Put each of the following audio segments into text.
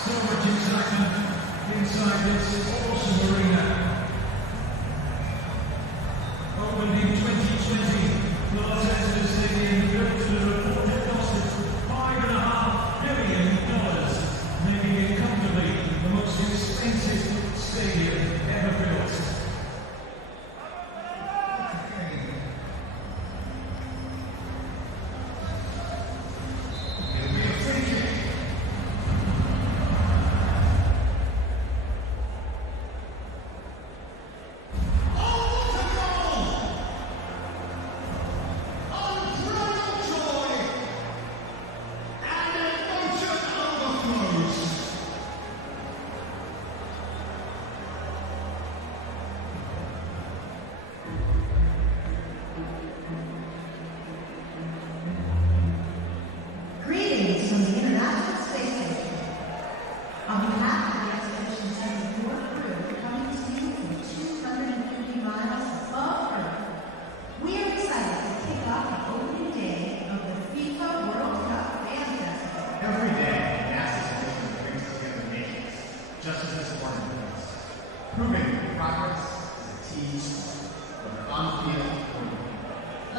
So much excitement inside this awesome arena. Opened in 2020, the Los Angeles Stadium built to the reported cost of $5.5 billion, making it comfortably the most expensive stadium ever built.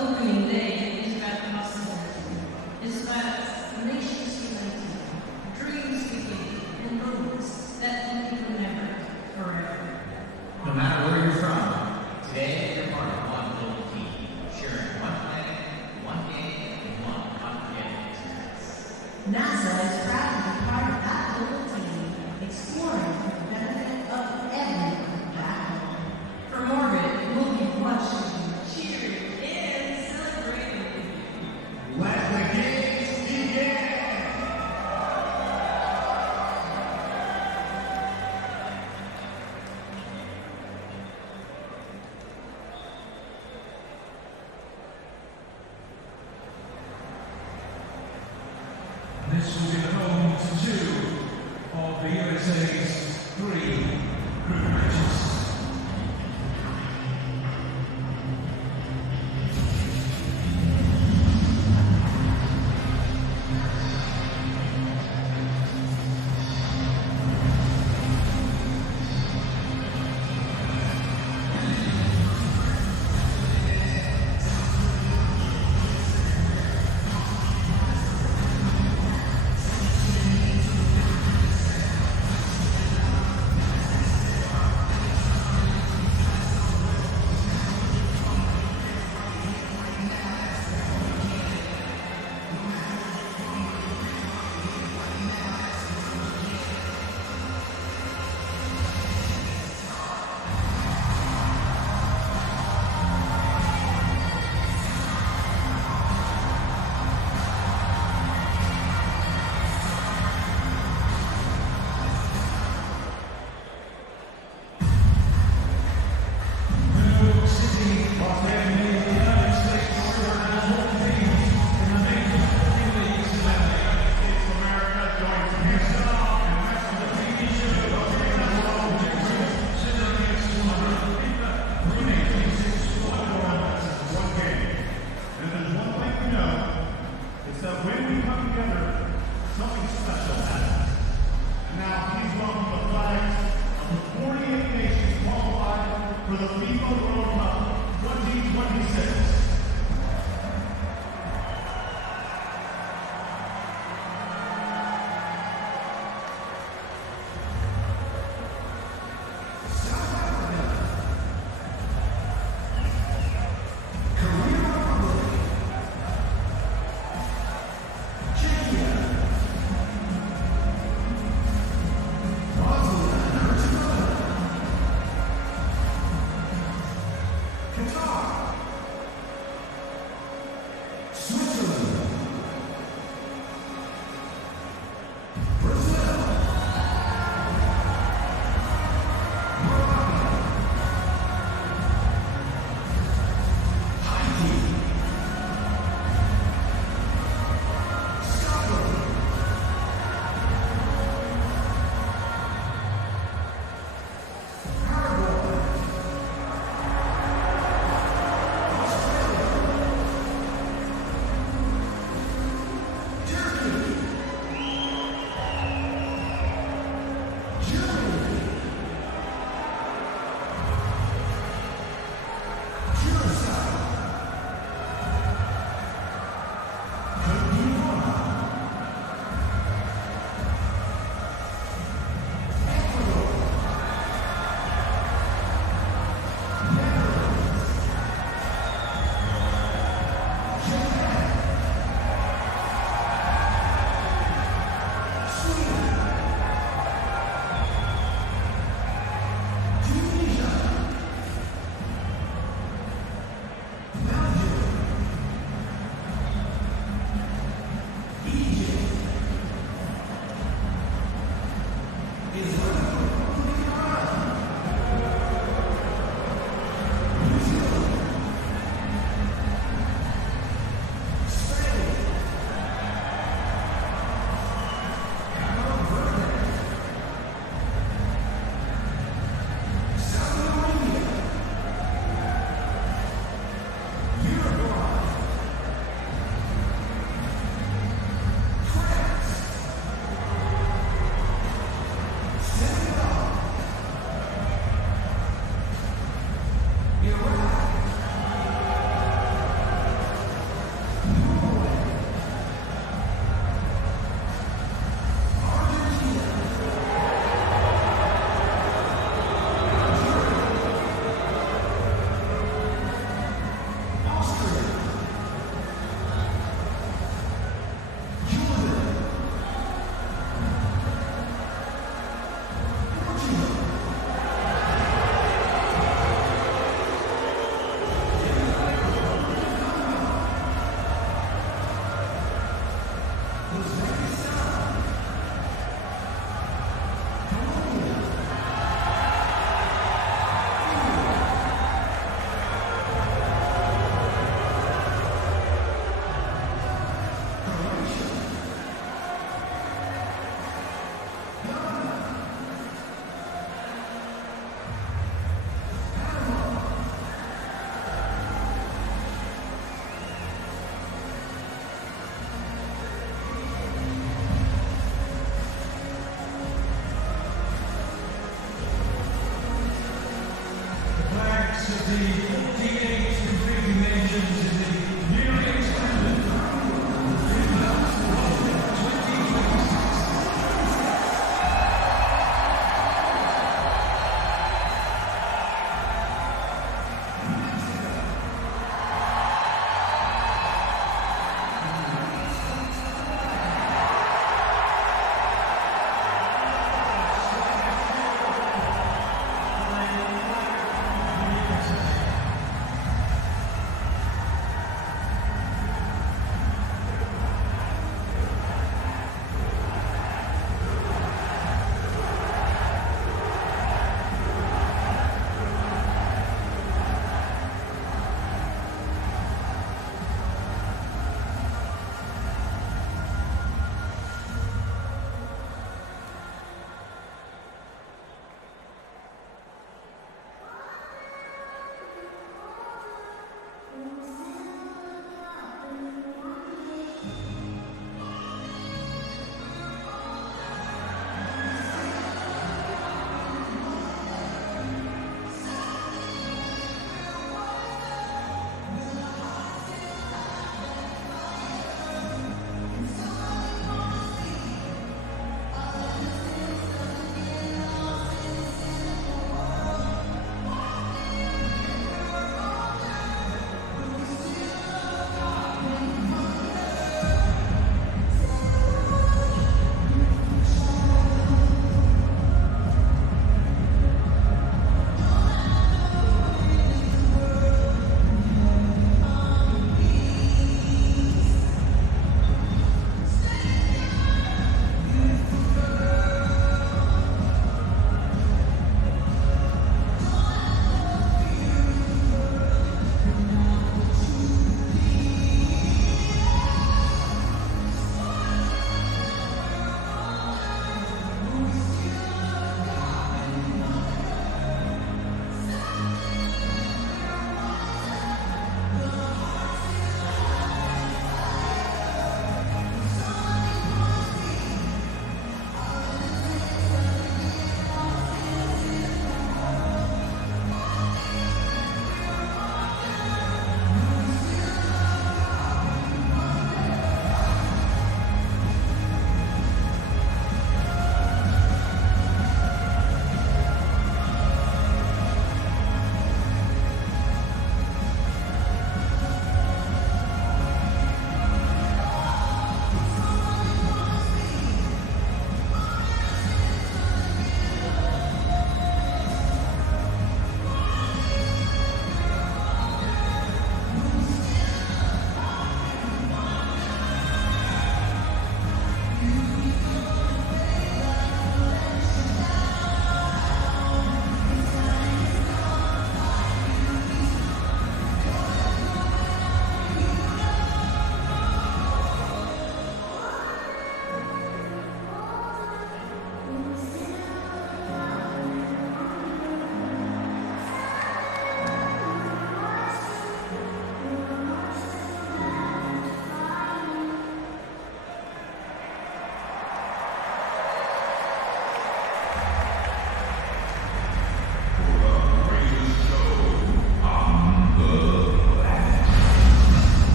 Opening day is about possibility. It's about nations united, dreams begin, and moments that will be remembered forever. No matter where you're from, today you're part of one global team, sharing one planet, one game, and one unforgettable experience. NASA is proud to be part of that global team, exploring for the benefit of everyone back home. From orbit, we'll be watching, cheering, and celebrating. Let the games begin! This will be the home to two of the USA's 3 group matches. For the FIFA World Cup 2026.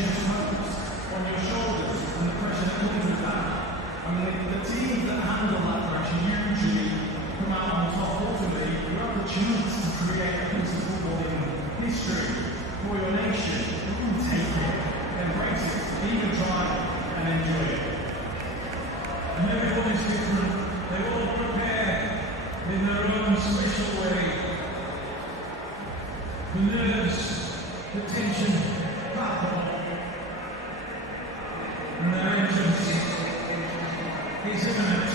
tension comes on your shoulders and the pressure that comes with that. I mean, the teams that handle that pressure usually come out on top. Ultimately, you have the chance to create a piece of footballing history for your nation. Take it, embrace it, even try and enjoy it. And everybody's different. They all prepare in their own special way. The nerves, the tension, battle, and their entrance is imminent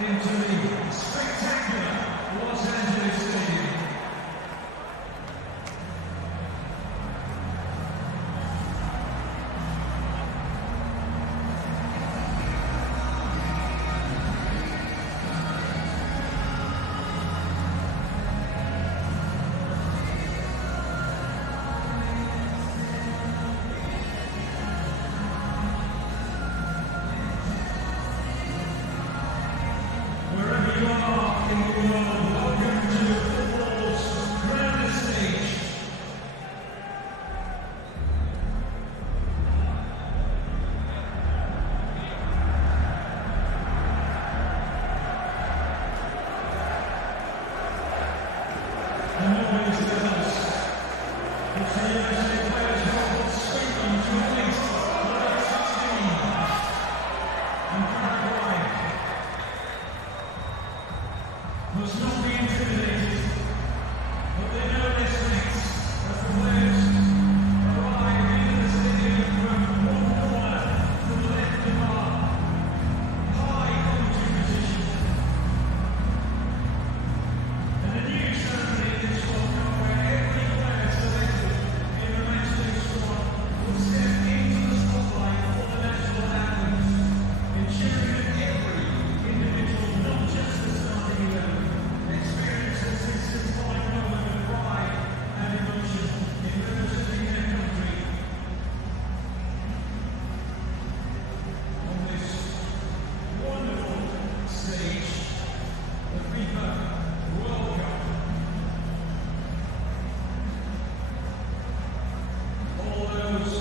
into the spectacular Los Angeles Stadium. Wherever you are in the world, welcome to football's grandest stage. The noise of Dallas. It's the USA players hold sweeping to at least number 16. And Paraguay must not be intimidated, but they know their strengths as the players arrive into the stadium from one corner to the left of our high commentary position. And a new ceremony in this World Cup where every player selected in the matchday squad will step into the spotlight for the national anthems, ensuring that every individual, not just the starting 11, experiences this symbolic moment of pride and emotion in representing their country. On this wonderful stage, the FIFA World Cup. All those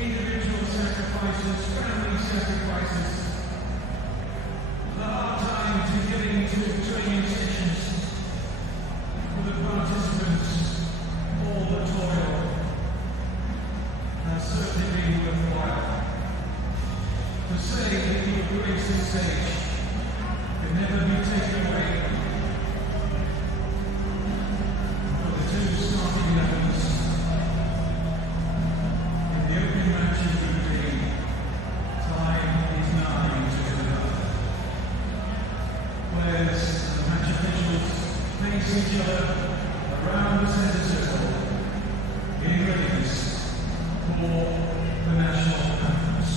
individual sacrifices, family sacrifices, the hard times in getting to training sessions, for the participants, all the toil has certainly been worthwhile. To say that you have graced this stage can never be taken away. For the two starting 11s in the opening match of the day, time is 9 to 11. Players and match officials face each other around the centre circle in readiness for the national anthems.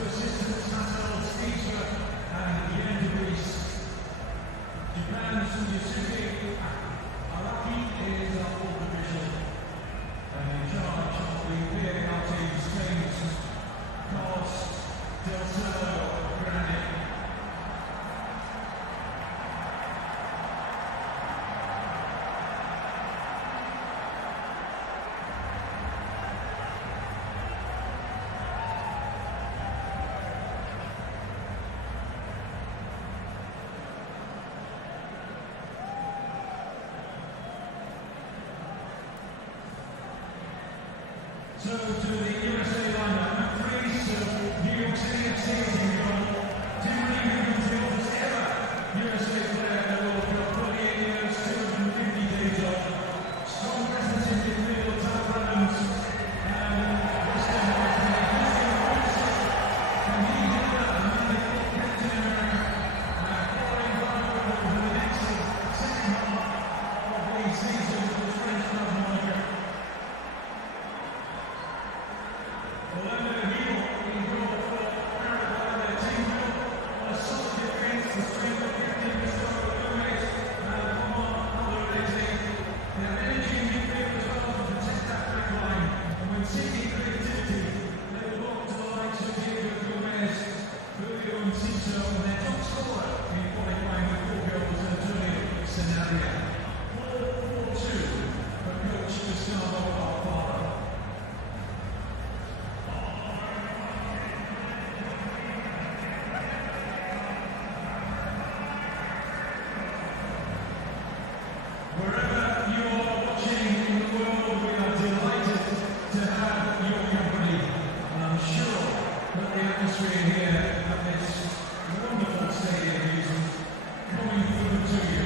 two assistants, Hassel, Steve, and Yen Luis. Japan's Yusuke Araki is our fourth official. And in charge of the PAL team, Spain's Carlos Del Cerro Grande. So to the USA lineup, number 3, so New York City FC, you've got Tim Regan, the oldest ever USA player in the World Cup, 28 years, 250 days old. Strong presence in midfield, top runners, and Western and he did that, and they called Captain America, falling forward for the next second half of the season for the French North America. Orlando Hill in goal for Paraguay, their team built on a solid defense, the strength of captain Gustavo Gomez and Omar Alvarez. They have energy in midfield as well to protect that back line. And when seeking creativity, they will look to the likes of Diego Gomez, Julio Enciso, and their top scorer in qualifying with 4 goals, Antonio Sanabria. 4-4-2 for coach Gustavo Alfaro. Wherever you are watching in the world, we are delighted to have your company. And I'm sure that the atmosphere here at this wonderful stadium is coming through to you.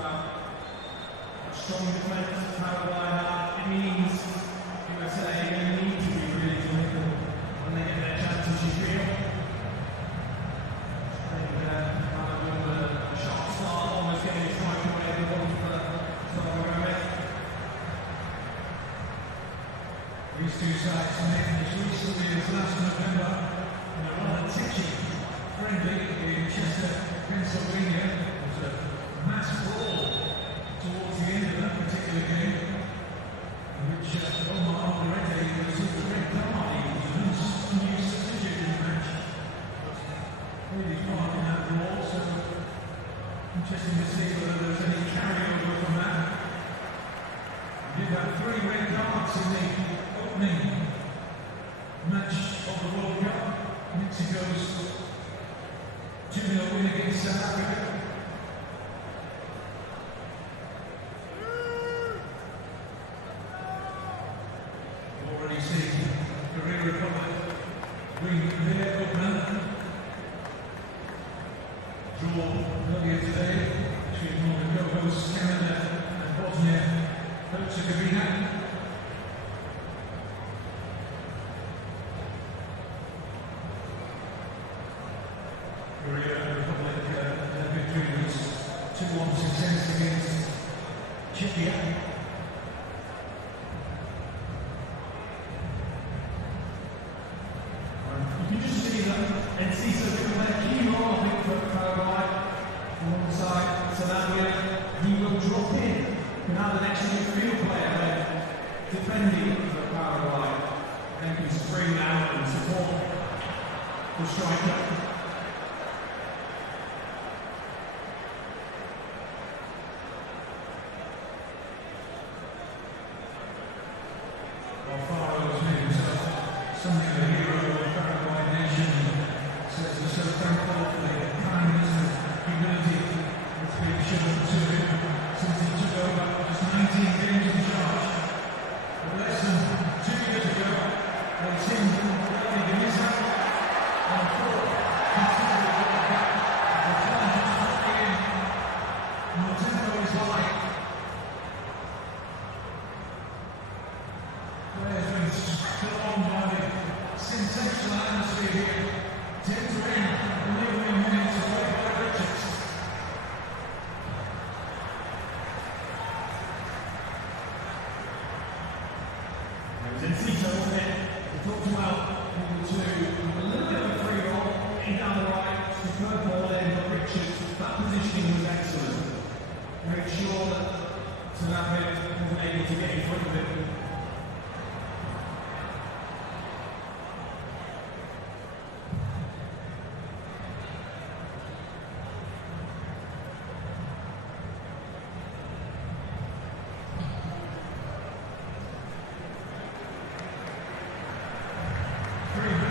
about a strong defense, Paraguay hard. It means USA are going to need to be really clinical when they get their chances, you feel. The shot start almost getting his strike away the ball for Paraguay. These two sides met this recently as last November in a rather titchy friendly in Chester, Pennsylvania. It was a mass brawl towards the end of that particular game, in which Omar Alderete received a red card. He was an unused substitute in the match. But really part in that brawl, so interesting to see whether there's any carryover from that. We did have 3 red cards in the opening match of the World Cup. Mexico's 2-0 win against South Africa. Already seen Korea Republic win their opener. Draw earlier today between Northern co-hosts Canada and Bosnia-Herzegovina. Korea Republic, their victory was 2-1 success against Czechia. You can just see that Enciso took a key role, I think, for Paraguay on one side, so that way he will drop in without an extra midfield player there defending for Paraguay and can spring out and support the striker. Something the hero of the Paraguay nation says he's so thankful for the kindness and humility that's been shown to him since he took over just 19 games in charge. But less than 2 years ago, they seemed to be missing on 4 considerable World Cup. The challenge is dropping in, and the tempo is high. Players been strong by the sensational atmosphere here. 10 to win, delivering minutes away by Richards. There was Enciso, wasn't it? We talked about able to a little bit of a free roll, in down the right, superb ball in, but Richards, that positioning was excellent. Made sure that Tanaka wasn't able to get in front of it. Paraguay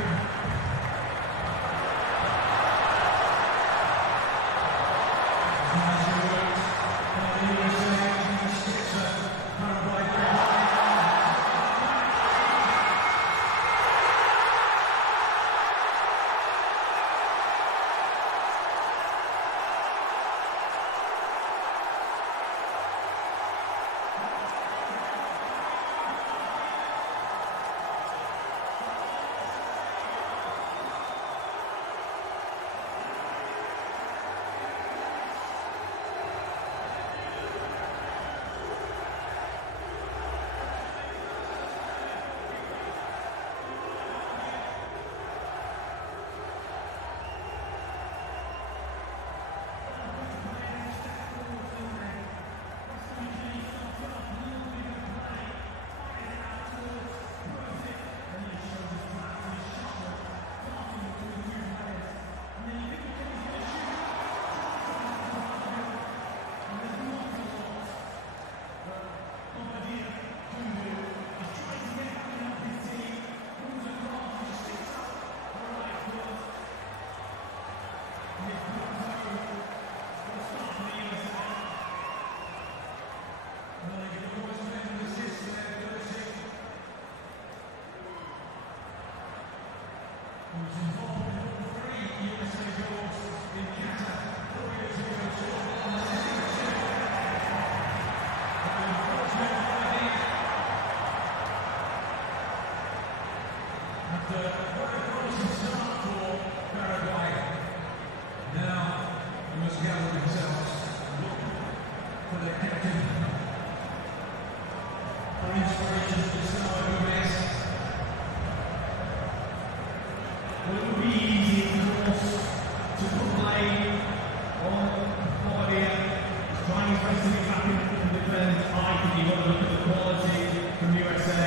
team back in defence. I think you've got to look at the quality from USA,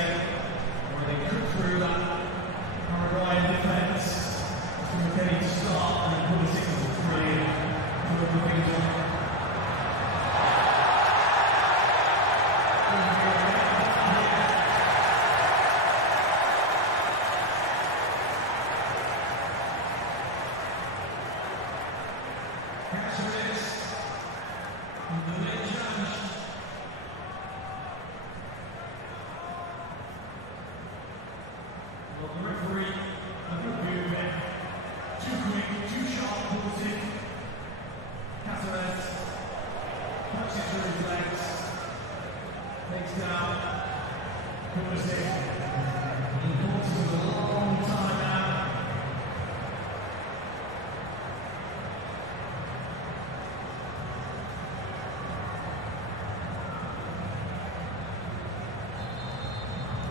where they cut through that Paraguayan defence from the beginning to start, and then Pulisic was brilliant to open things up. The referee, I think we're too quick, too sharp, Pulisic. Caceres punches through his legs, takes down Pulisic. Been caught for a long time now.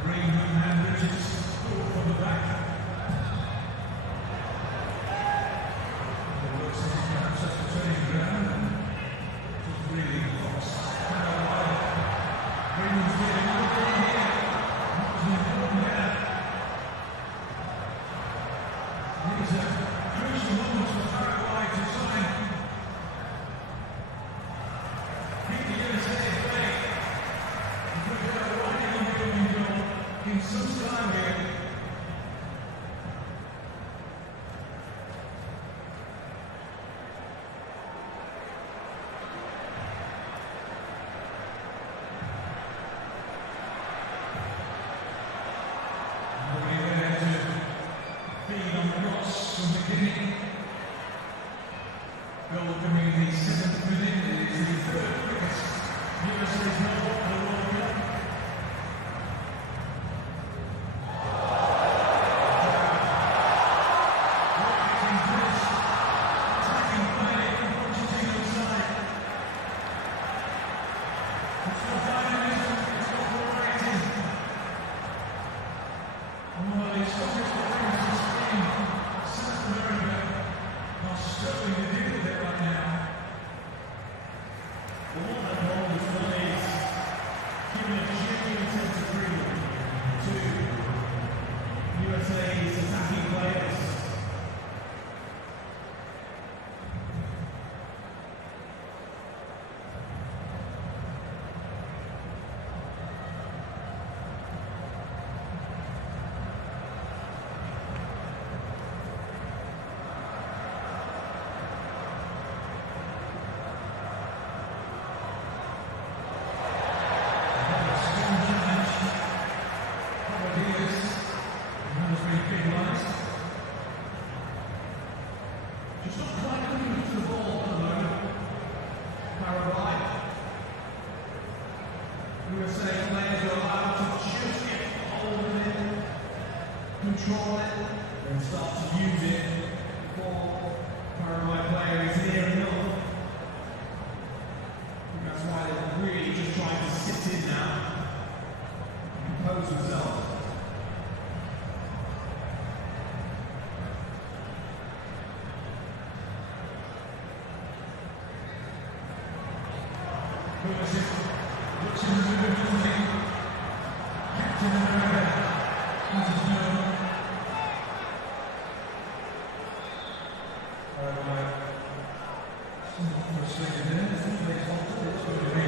Greenwood and Richards from the back. It looks like he's got such a turning ground. Just really close. Greenwood's getting over here. What's he doing there? These are crucial moments for Paraguay to try and keep the USA at bay. If we get a right on the goal in some time here. Goal coming in the 7th minute. It is the third quickest USA's goal of the World Cup. Attacking play from Pochettino's side. It's got dynamism, it's got variety. And one of the strongest defences in South America are struggling to deal with it right now. But what that goal has done is given a genuine sense of freedom to USA's attacking players. Just not quite coming to the ball at the moment. Paraguay. USA players are allowed to just get hold of it, control it, and start to use it for Paraguay players here and now. That's why they're really just trying to sit in now and compose themselves. Pulisic looks in the middle of the league. Captain America, as is known. Somewhat frustrated there. I think they halted it. It's going to be.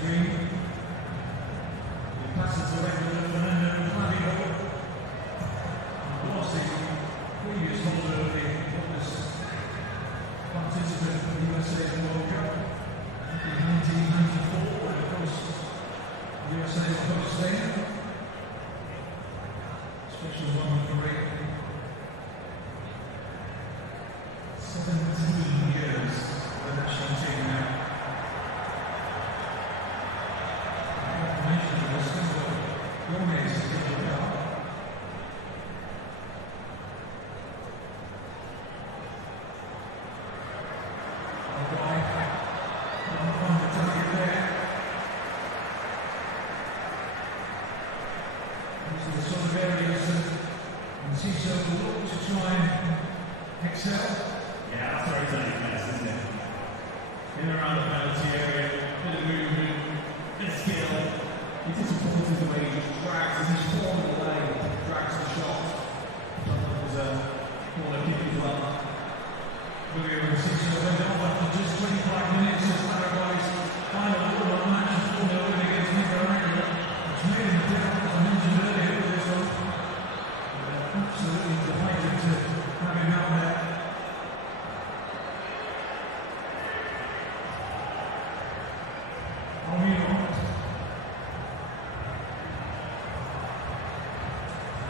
Green. He passes away to Fernando Clavijo. Was the previous holder of the oldest participant of the USA World Cup in 1994, and of course the USA was hosting. Special one for 17 years for the national team now. excel. Yeah, that's where it's at its best, isn't it? In and around the penalty area, bit of movement, bit of skill. He disappointed the way he just drags as he's falling away, drags the shot. That was a corner kick as well. William Sixer went off after just 25 minutes of Paraguay's final World Cup match, 4-0 win against Nicaragua, which made him a difference, as I mentioned earlier with this one. Absolutely delighted to have him out there.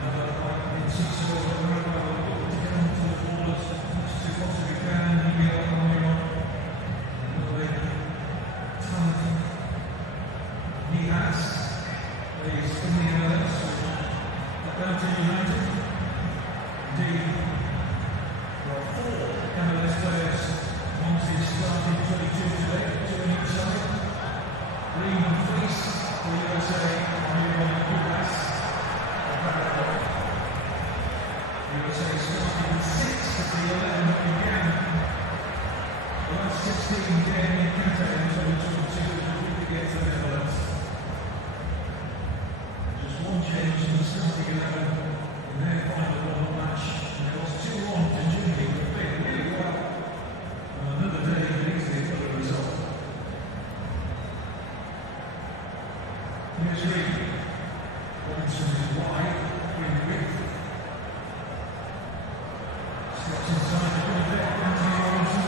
Another point in Sixer, Paraguay will put it down to the borders as much as he possibly can. Miguel Almiron, another talent he has. He's in the MLS, Atlanta United. Indeed, there are 4 MLS players once he started 22 today, 2 on each side. Green and Fleece for USA, Almiron and U.S. Paraguay. USA started with 6 at the 11 that began. The last 16 game in Qatar in 2022 against the Netherlands. Just one change in the starting 11 in their final World match. And they lost 2-1 to Germany, but played really well. On another day, they easily got the result. Here's Reed. Robinson is wide, in width. Steps inside the goal there, Anthony Robinson.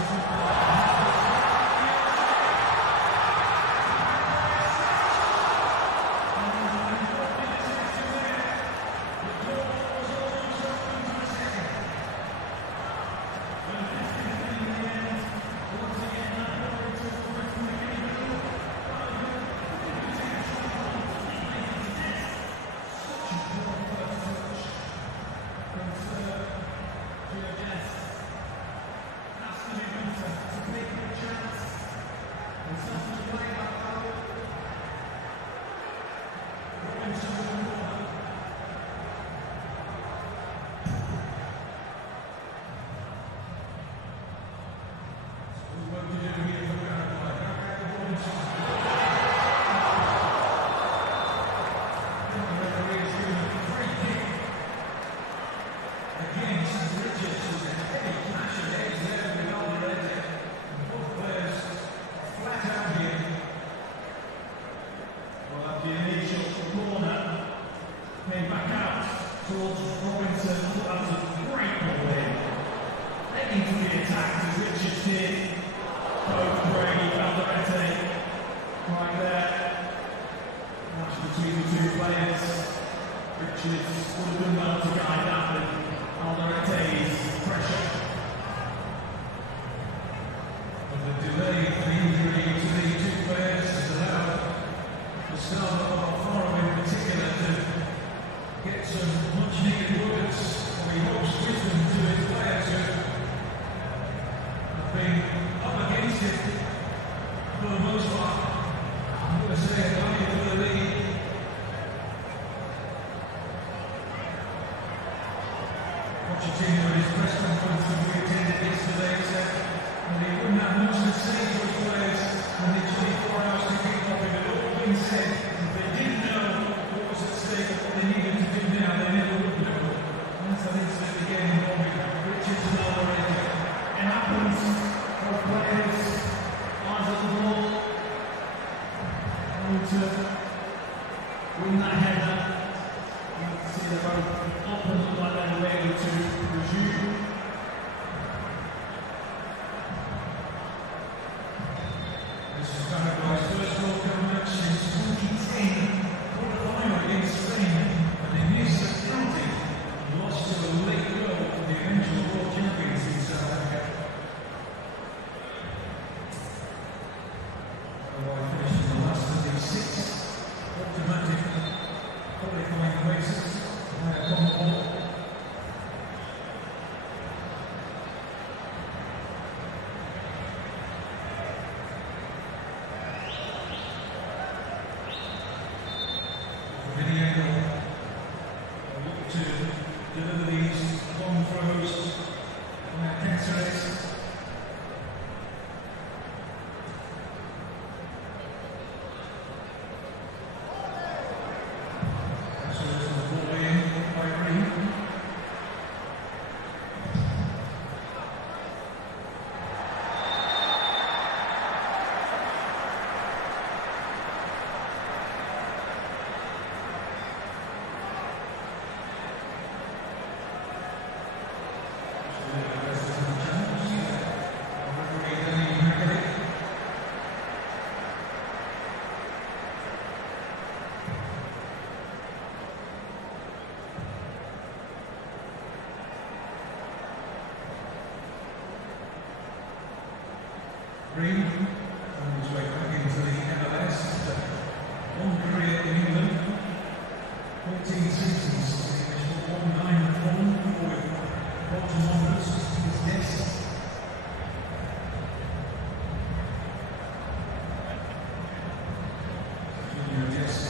Came back out towards Robinson. That was a great ball in. Heading to the attack as Richards did. Both Brady, Alderete, right there. Match between the 2 players. Richards would have done well to guide that with Alderete's pressure. But the delay for the injury to these 2 players has allowed the star of Alfaro in particular to get some much needed words, or he hopes wisdom to his players who have been up against it for the most part. I'm going to say a value for the league. Pochettino in his press conference that we attended yesterday said that he wouldn't have much to say to his players when they 24 hours to kick off. It had all been said. If they didn't know what was at stake, what they needed to do now, they never would know. Once that incident began involving Richards and Alderete, It happens for players, eyes on the ball, and to win that header. You can see they're both up and look like they're ready to resume. this is Paraguay's first World Cup match since 2010, quarter-final against Spain, and they missed the penalty and lost to a late goal. Green on his way back into the MLS. Long career in England, 14 seasons in English football, 9 form with Bolton Wanderers, his guest. Junior guest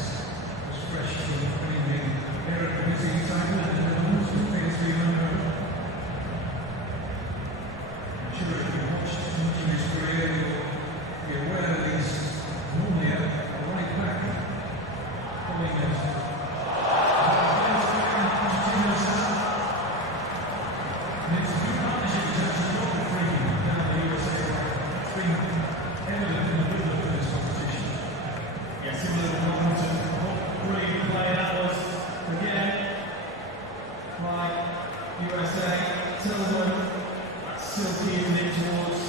was fresh from winning the Eric Committee title at the Netherlands with PSV Eindhoven. I'm sure if you watched much of his career, you'll be aware that he's normally a right back, following it. And it's a good partnership in terms of local freedom down the USA. It's been evident in the build-up of this competition. Yeah, similar to Wellington. What brilliant play that was. Again, by USA. Tilden, that's silky, isn't it, towards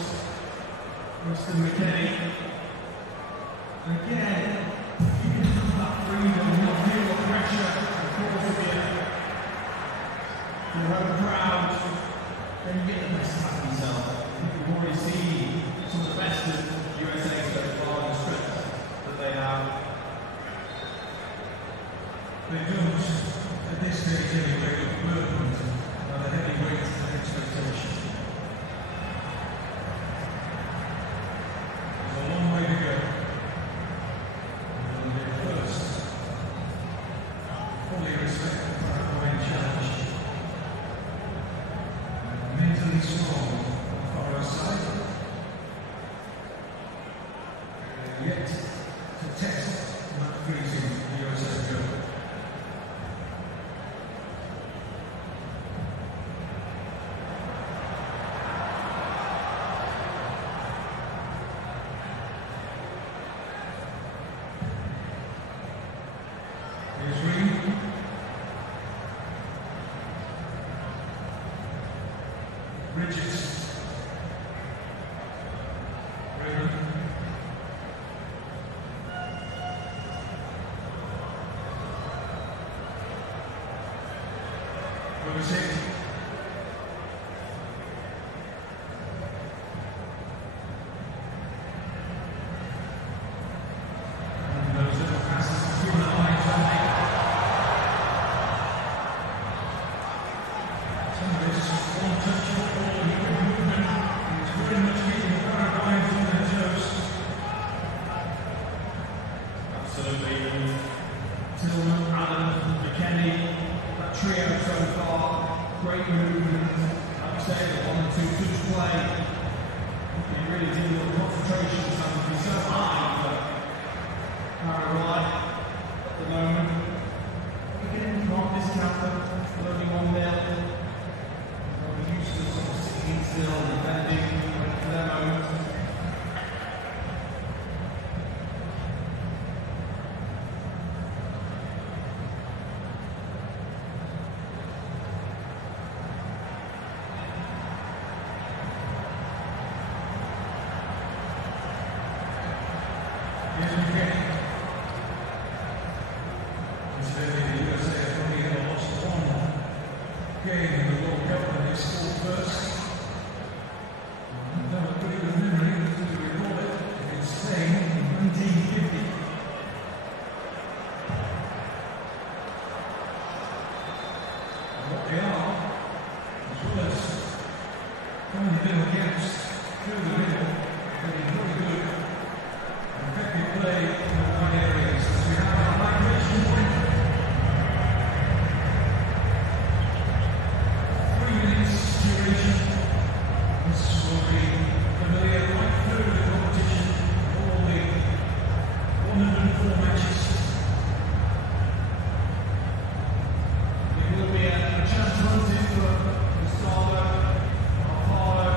Mr. McKenny. And again, you can have that freedom, not feel the pressure, of course, of your own crowd. Then you get the best out of yourself. You've already seen some of the best of USA so far in the script that they have. They don't, at this stage anyway, look burdened by the heavy weight of expectation. There's a long way to go. And they're first. Fully respect the Paraguayan challenge. Mentally strong on the far right side. They're yet to test that freezing the USA goal. Here's Reed. Bridges. Raymond. Kovacic. And those little passes through the lines, don't they? Some of this one-touch football, movement, is very much keeping the Paraguayans on their toes. Absolutely. Tillman, Allen, McKenny, that trio so far, great movement. Like you say, the 1-2 touch play. You really do the concentration time to be so high for Paraguay at the moment. Again, can't discount them. 31-0. They're used to sort of sitting still, defending for their moment. Here's McKenny. Incidentally, the USA have only ever lost one game in the World Cup and they scored first. And that was pretty good memory to recall it in Spain in 1950. And what they are, as well as finding little gaps through the middle, they've been very good. Effective play in the wide areas as we have our migration point. 3 minutes duration. This will be familiar right through the competition, all the 104 matches. It will be a chance hunted for Gustavo, Alfaro,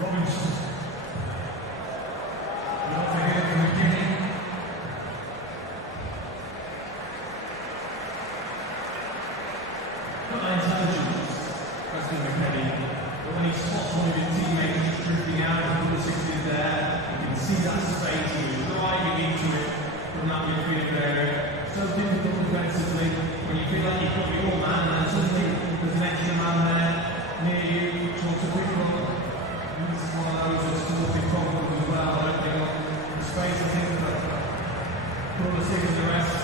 Robinson. Not forget from the beginning. Not that intelligence, Preston McKennie, but when he spots one of his teammates just drifting out and number 16 there, you can see that space, he was driving into it from that midfield area. So difficult defensively when you feel like you've got your man and suddenly there's an extra man there near you, towards a quick run. This is one of those that's causing problems as well, opening up the space, I think, for Pulisic and the rest.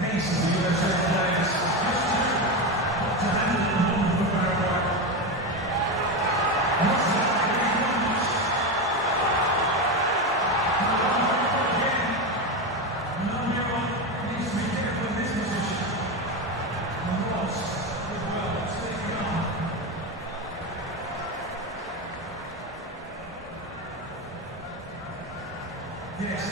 Pace of the U.S players just to handle the moment for Paraguay. Yes.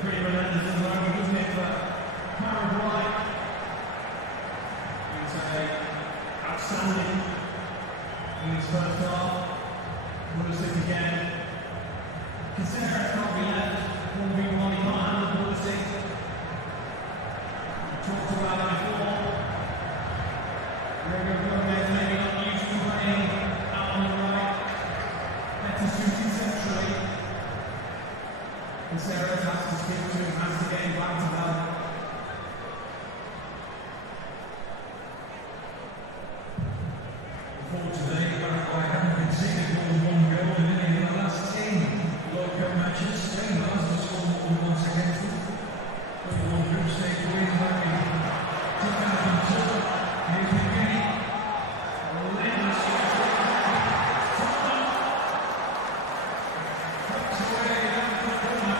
Pretty relentless at the moment, doesn't it, for Paraguay? It's outstanding in his first half. Pulisic again. Considering can't be left 1v1, he can't handle Pulisic. We talked about it before. Diego Gomez maybe not used to playing out on the right. Better suited centrally. Sarah has to speak to him, has to get him back to that. Unfortunately, Paraguay haven't conceded more than one goal in any of the last 10 World Cup matches. Spain has scored more than once against them. But the one group stage win back in 2002. Here's McKennie. Relentless. Tucks away down the corner.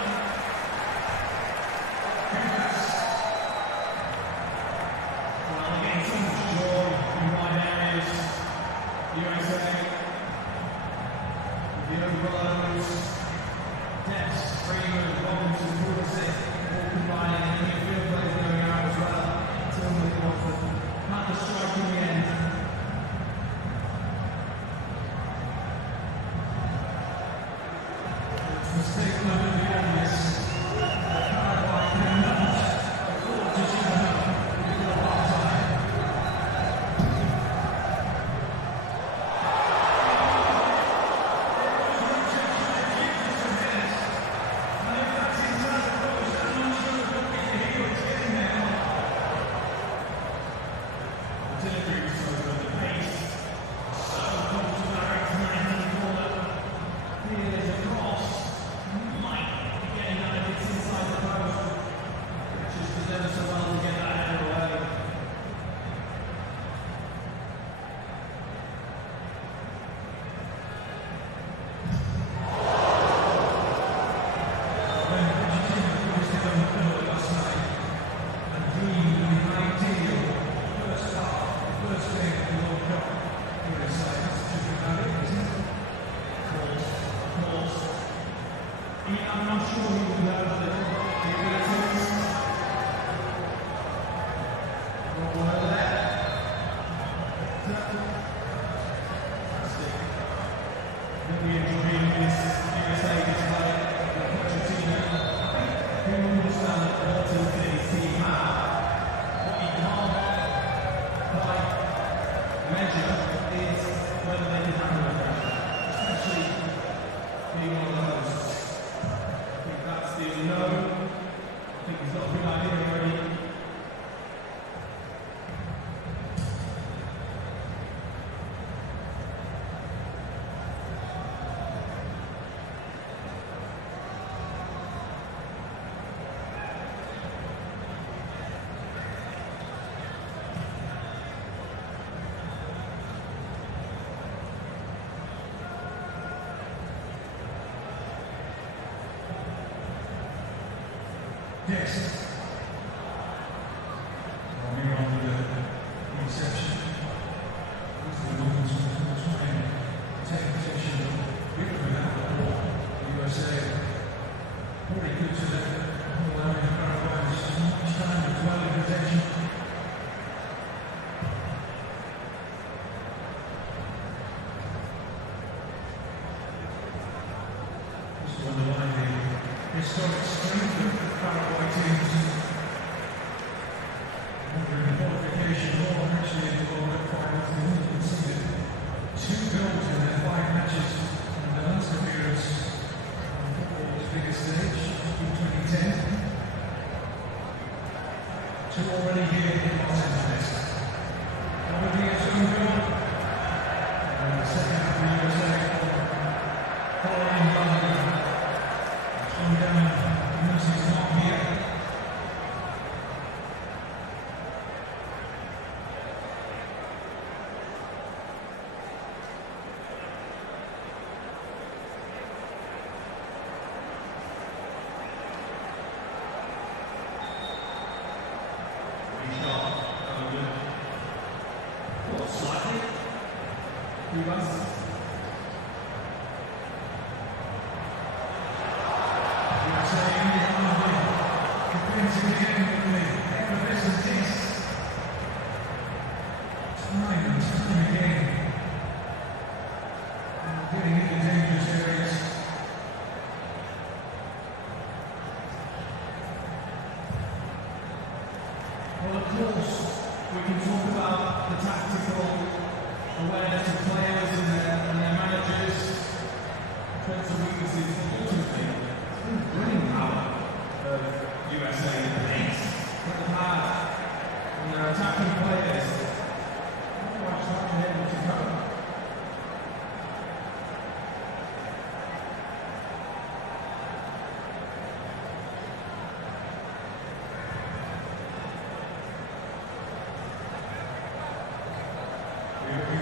Well, again, so much joy in wide areas. USA with the overloads, Depths, Freeman, Robinson, Pulisic, all combining, and the midfield players going out as well. Tillman Watford, not the strike in the end. It's a mistake not to be obvious. Paraguay cannot afford to see another before half-time. I'm not sure he will know the abilities. Well there. by measure is whether they can handle the pressure, especially being one of those. I think that's the no. I think he's got a good idea already. Yes. Well, we're on with the reception. This is the Dolphins trying to take possession without the ball. The USA pretty good to that. Allowing Paraguay much time to dwell in possession. This is underlying the historic strength of Paraguay teams. Under the qualification or actually in the World Cup finals, they only conceded 2 goals in their 5 matches in the last appearance on football's biggest stage in 2010. 2 already here in Los Angeles. Already a own goal. And the second half of the USA following London. Come down. He's not here. Slightly. Who was? Well, of course, we can talk about the tactical awareness of players and their managers, strengths and weaknesses, but ultimately, it's been the winning power of USA and the pace that they've had and their attacking players. Otherwise, not been able to go.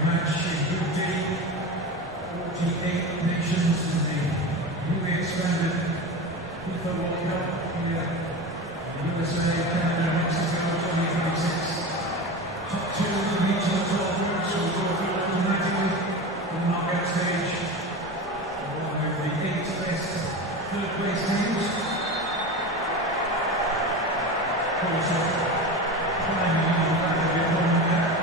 Match in Group D, 48 nations in the newly expanded FIFA World Cup here in USA, Canada, Mexico 2026. Top 2 of the regional 12 groups will go automatically from the knockout stage, along with the 8 best third place teams. Also, trying to use the back of the opponent there.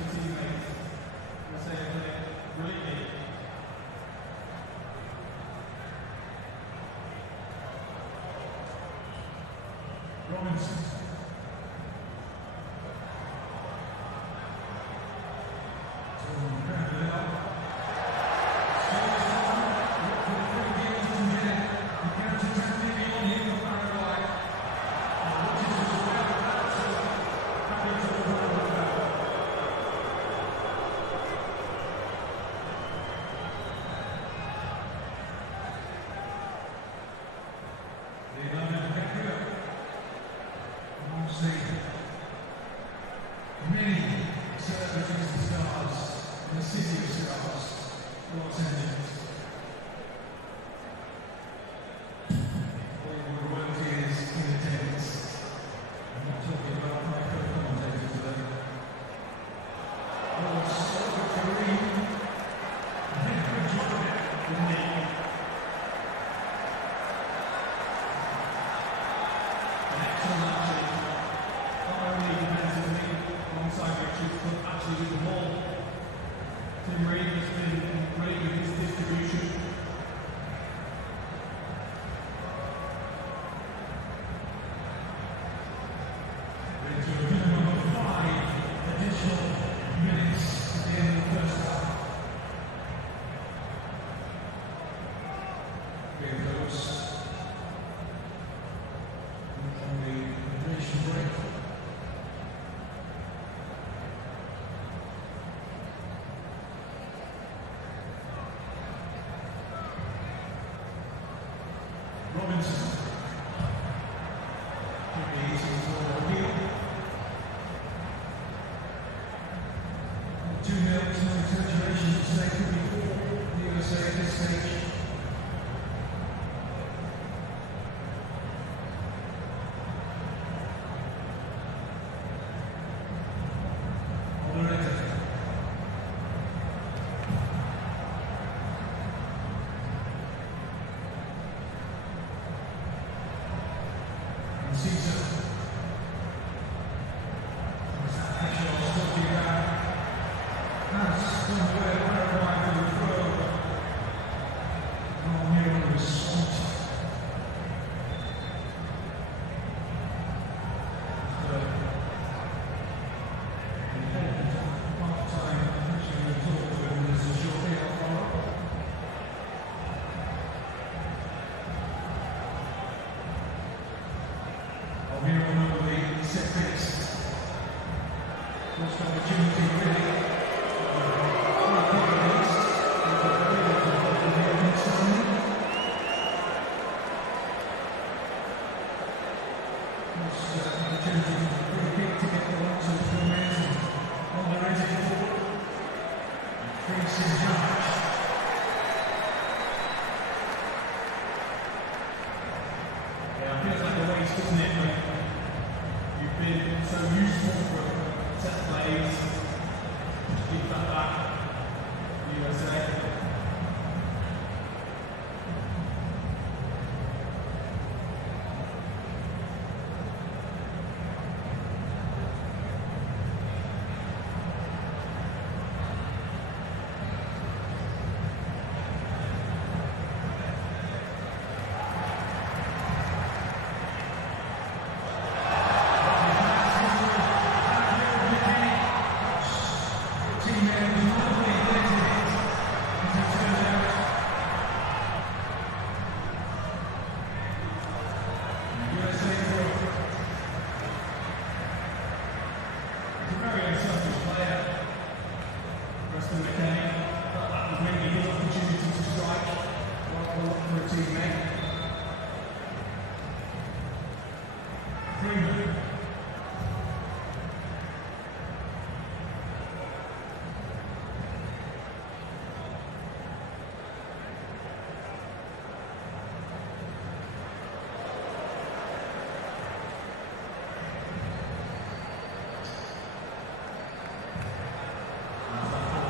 your teammates. USA have done it brilliantly. Robinson. Many celebrities and stars in the city of stars, Los Angeles. All the royalty is in attendance. I'm not talking about my co-commentators today. Of course, Kareem, good job with me. An excellent action, not only defensively, alongside Richards, but actually with the ball. Tim Reid has been great with his distribution. Into a minimum of 5 additional minutes at the end of the first half. Here goes on the admission break. Robinson. Could be easy for O'Neill. 2-0, no exaggeration to say, could be 4 the USA at this stage. Alderete. Caesar. What's that pressure I was talking about? Has gone away Paraguay for the throw. Oh, here on the response. Half-time, actually, we talked to him. There's a short bit of follow-up. Here on over the set piece. First opportunity really. Opportunity for free kick to get the lots of momentum on the ready forward. Freaks in charge. Yeah, it feels like a waste, doesn't it? But you've been so useful for set plays. Keep that back, USA.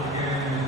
Again,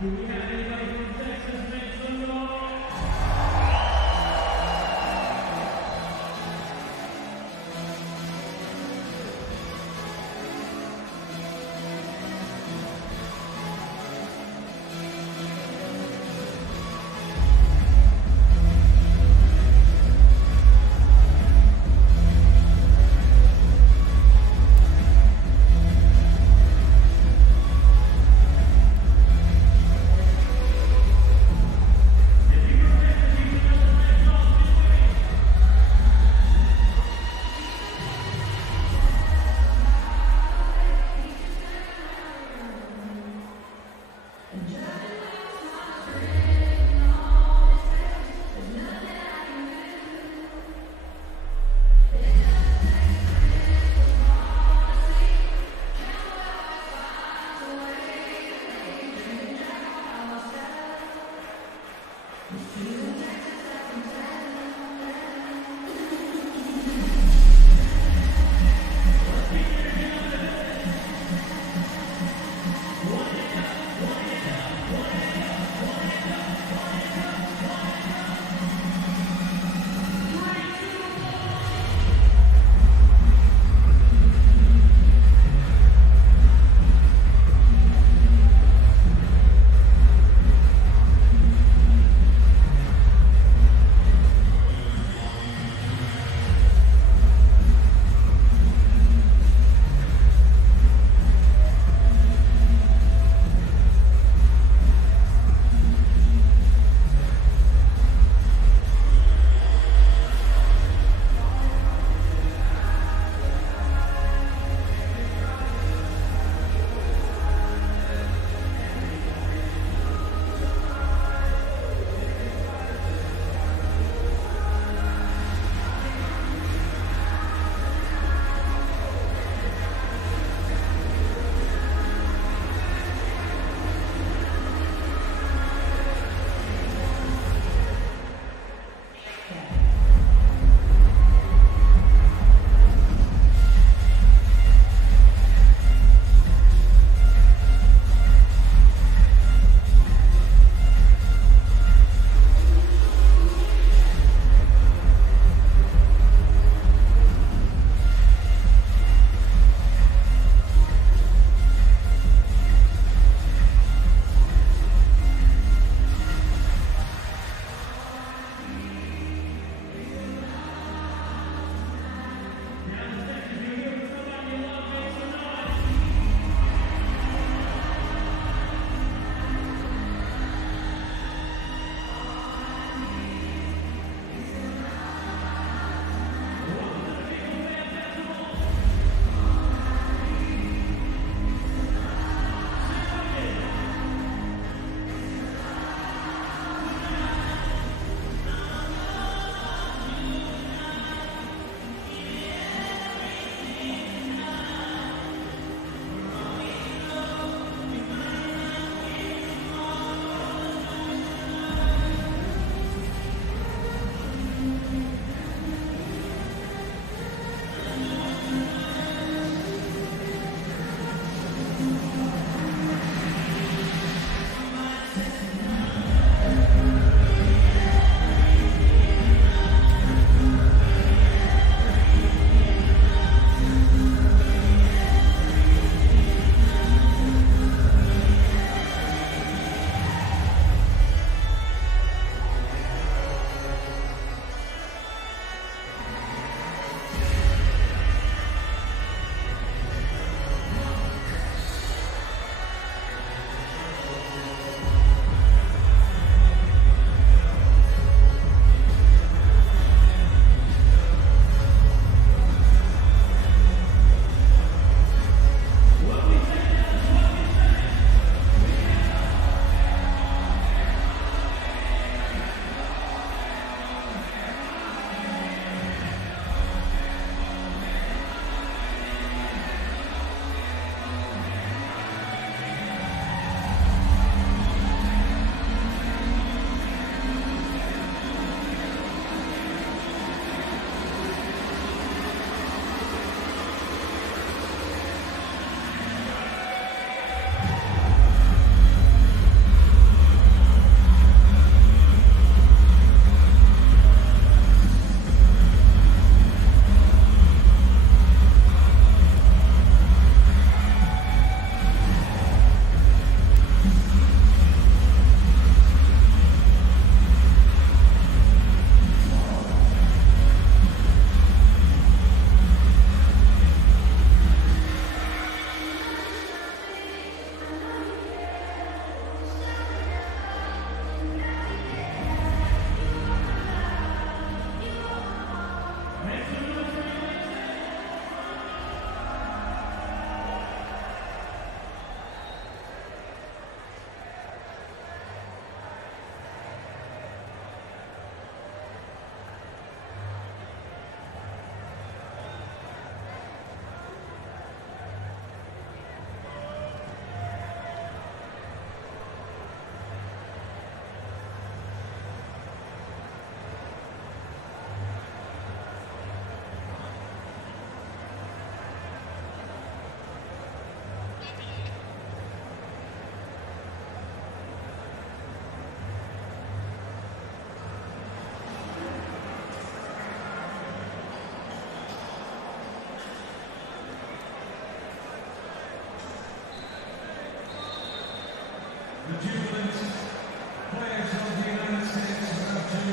Do we have anybody from Texas make some noise?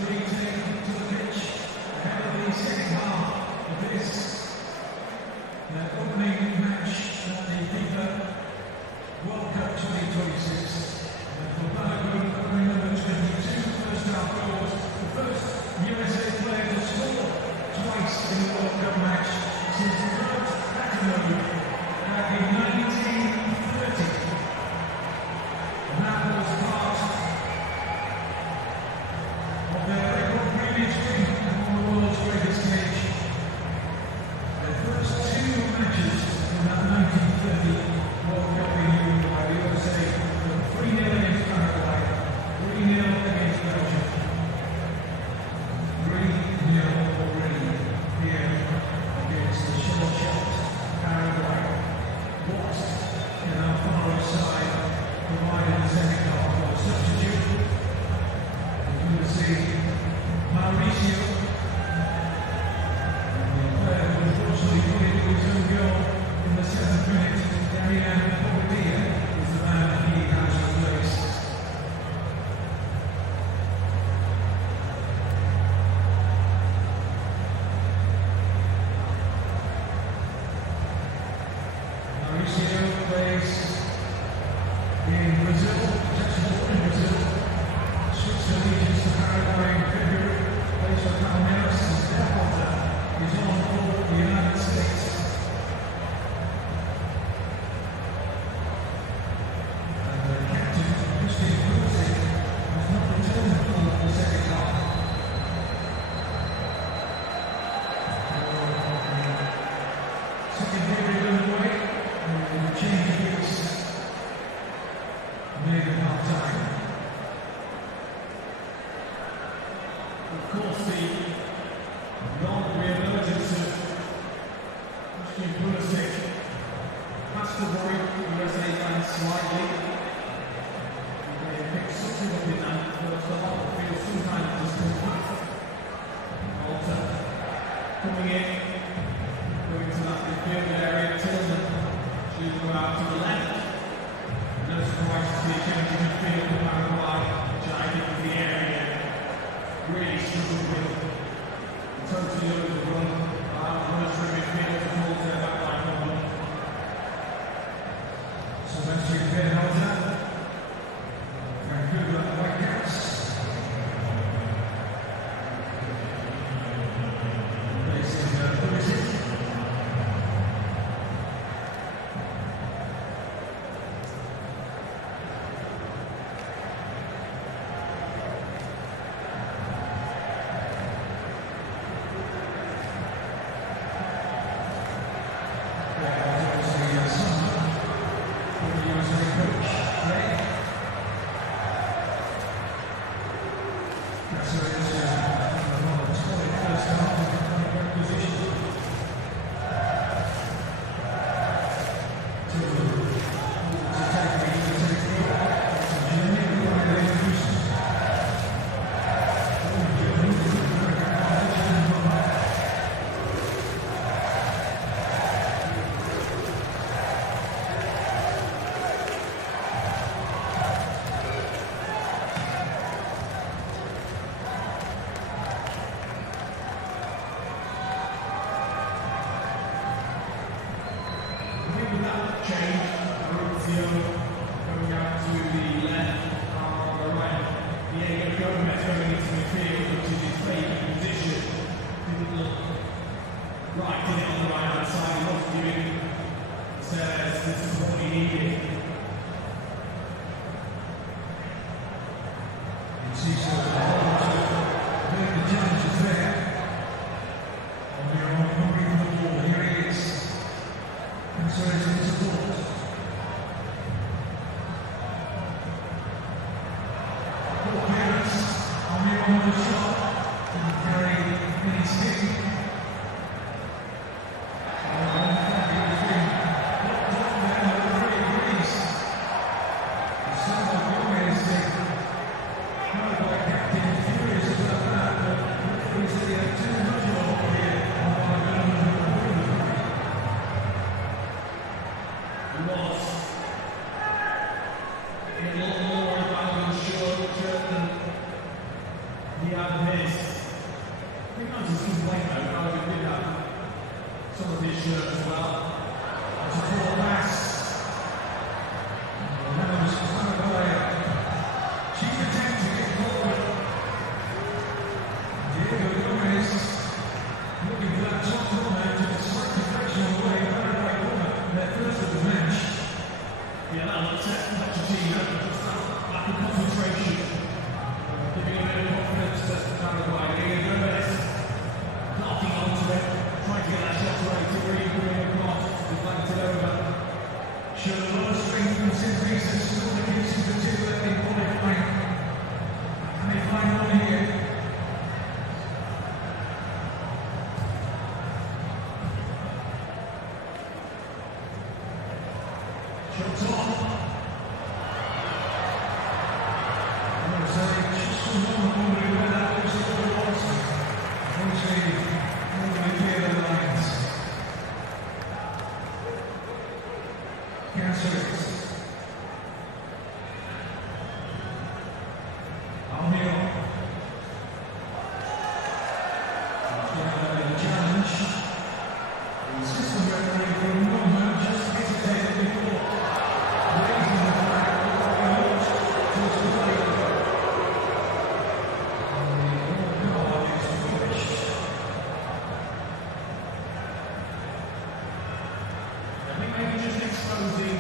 retaken to the pitch ahead of the second half of this opening match at the FIFA World Cup 2026. For Paraguay, opening number 22, first half goals. The first USA player to score twice in the World Cup match since Kurt Attenborough back in 1930. And that was part of their record previous win on the world's greatest stage. Their first two matches in that 1930 World Cup being by the USA, 3-0 against Paraguay, 3-0 against Belgium, 3-0 already here against the short-shot Paraguay. What in our far side provided the second half of a substitute? You're going to see Mauricio, the player who unfortunately put into his own goal in the 7th minute. Darian Bobadilla is the man that he has replaced. Mauricio plays in Brazil, Jackson in Brazil, switched allegiance to Paraguay in February, plays for Palmeiras, and Derrota is on for the United States. And the captain, Christian Pulisic, has not returned for the second half. Second period underway, and the change is made at half time. Of course, the non-re-emergence of Christian Pulisic has to worry USA fans slightly. They picked something up in that first half. It feels sometimes just too fast. Malta coming in, going to that midfield area. Tillman, she'll go out to the left. No surprise to see a change in midfield for Paraguay, which I think is the area really struggled with. Totally overrun. Runners from midfield to hold their back line on. Sebastian Berhalter, Vancouver Whitecaps. Placing Pulisic. He had of his. I think that's his complaint though, rather than pick up some of his shirt as well. It's a poor pass. Ramos Paraguay. She's attempting it forward. Diego Gomez looking for that top corner to the slightly fractional way. Paraguay corner, their first of the match. Yeah, that looks at much of team, just that lack of concentration. Giving a bit of confidence to Paraguay. Diego Gomez knocking onto it, trying to get that shot away to really bring it across, deflect it over. Showed a lot of strength from set pieces, still the cases of two in qualifying. And they find one here. Shots on. I want to say, just from one moment where that was the ball was. Obviously, moving clear the lines. Cancers. Almio. Challenge. The system referee for a moment just hesitated before raising the flag before he looked towards the play. And the card is finished. I think maybe just exposing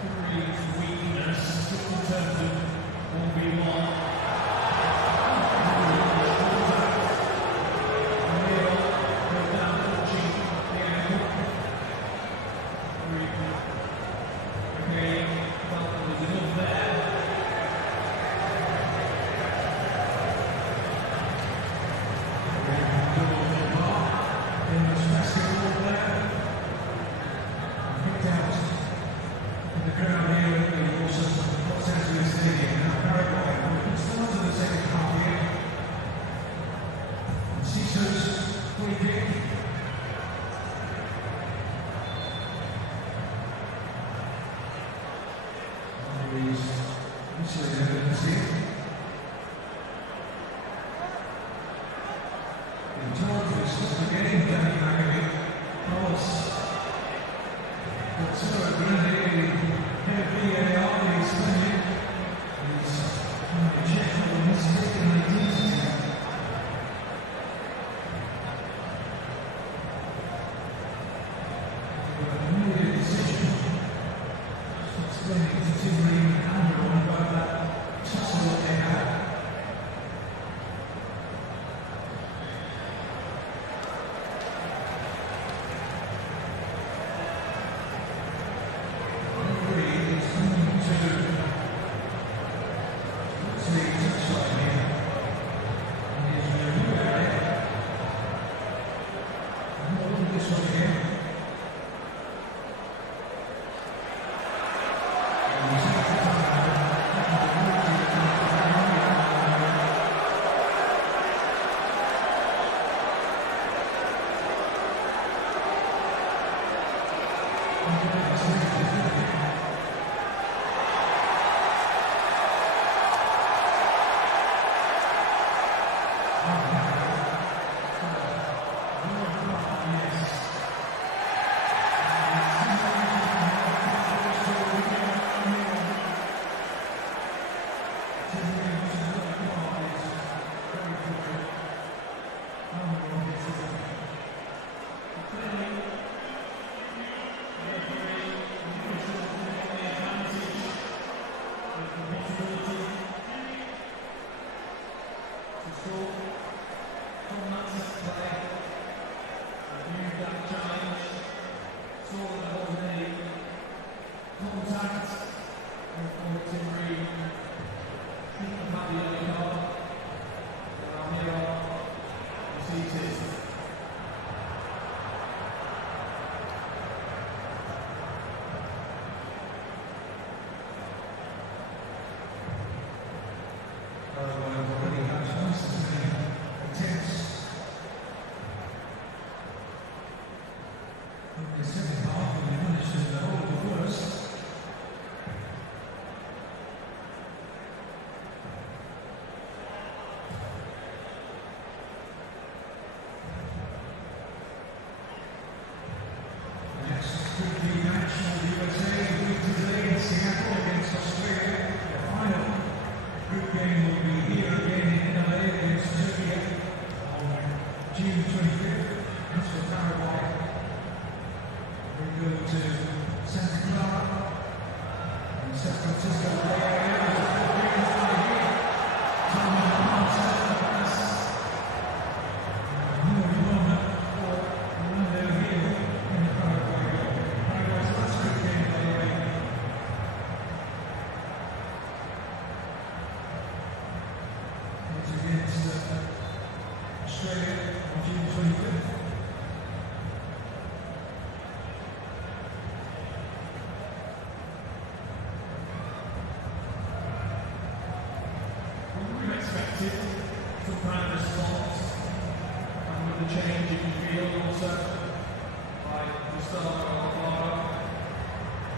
Korea's weakness just in terms of 1v1.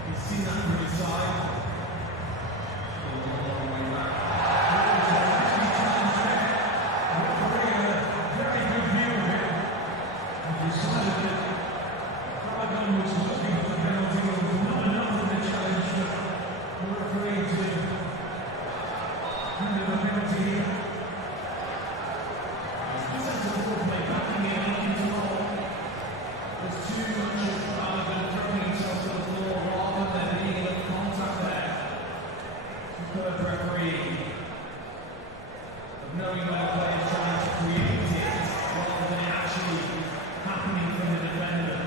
He's seen that from his side. Very good view of it. And decided that Paragon was looking for the penalty. It was not enough of the challenge that the referee to handle the penalty here. It's a foreplay backing in, looking to roll. There's too much of Paragon throwing himself to the floor rather than being in contact there. Third referee of knowing when a player is trying to create it rather than it actually happening from the defender.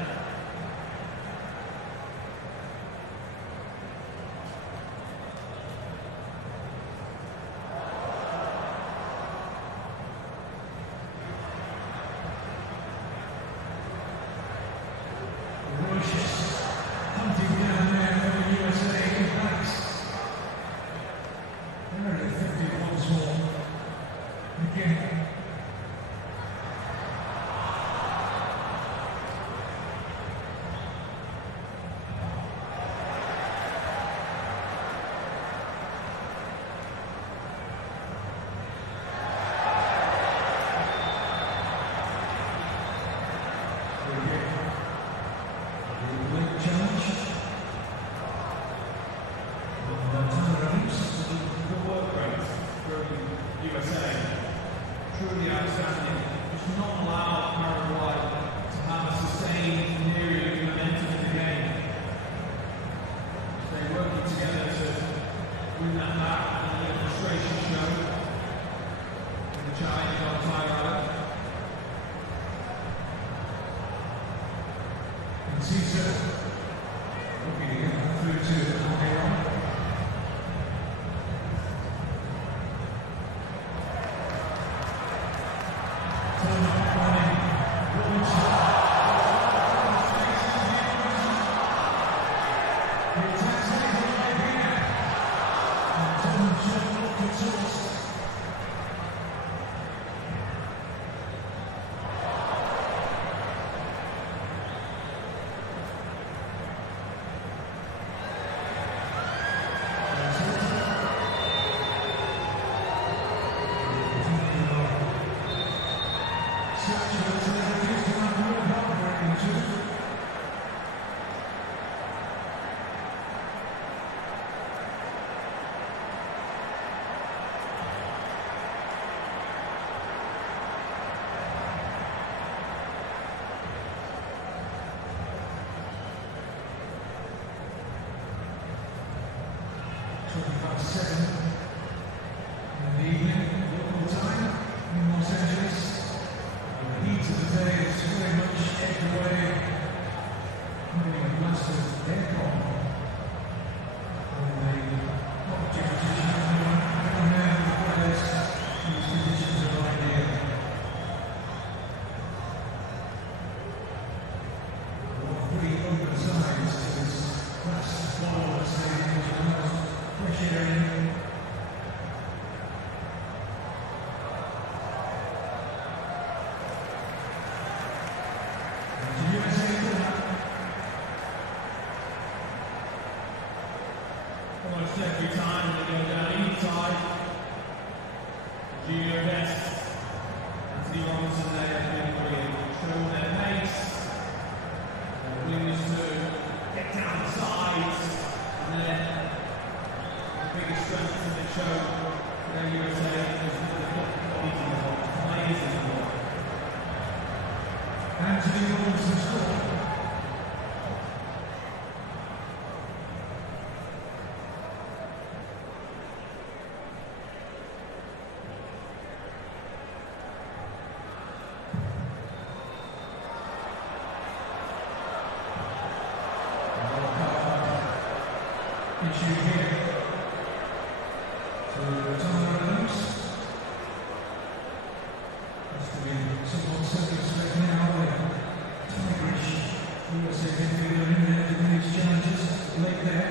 Ferocious hunting down there for the USA backs. Very effective once more. Again. USA. Truly outstanding. Just not allow Paraguay to have a sustained period of momentum in the game. They're working together to win that back and let frustration show in the challenge on Tyler. And Caesar looking to get through to Aaron. Seven in the evening, local time in Los Angeles. The heat of the day is very much edged away, having a blast of aircon. And the object is down there with the players. These conditions are ideal. All three open sides to this last ball of the stadium is the most pressure in. Almost every time they go down inside, Junior Best, Anthony Robinson, they have been brilliant, showing their pace, their willingness to get down the sides, and then the biggest strength that they show for their USA is that they've got bodies involved, players involved. Anthony Robinson scored. Issue here. So Tyler Adams has to be somewhat circumspect now with Tigerish USA midfielder in there to win his challenges late there.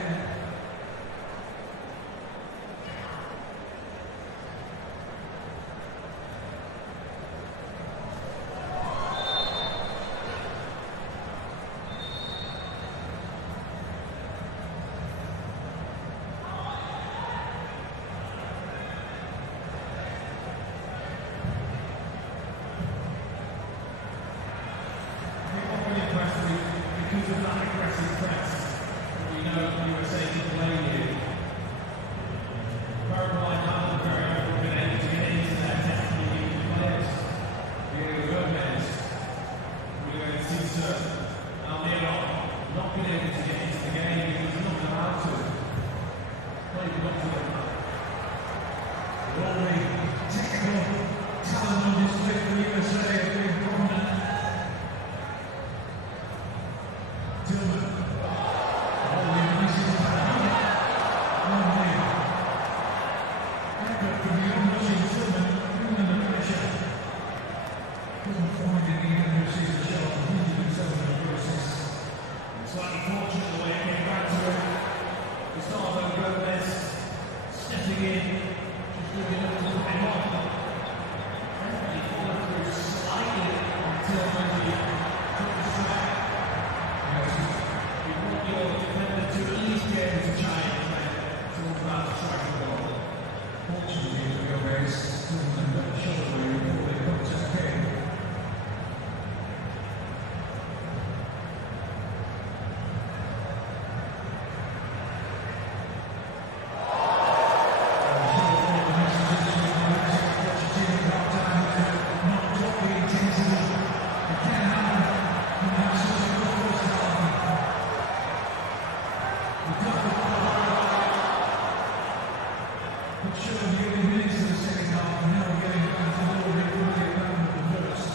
It showed you in minutes of the second half, and now we're getting back to the little bit of the first.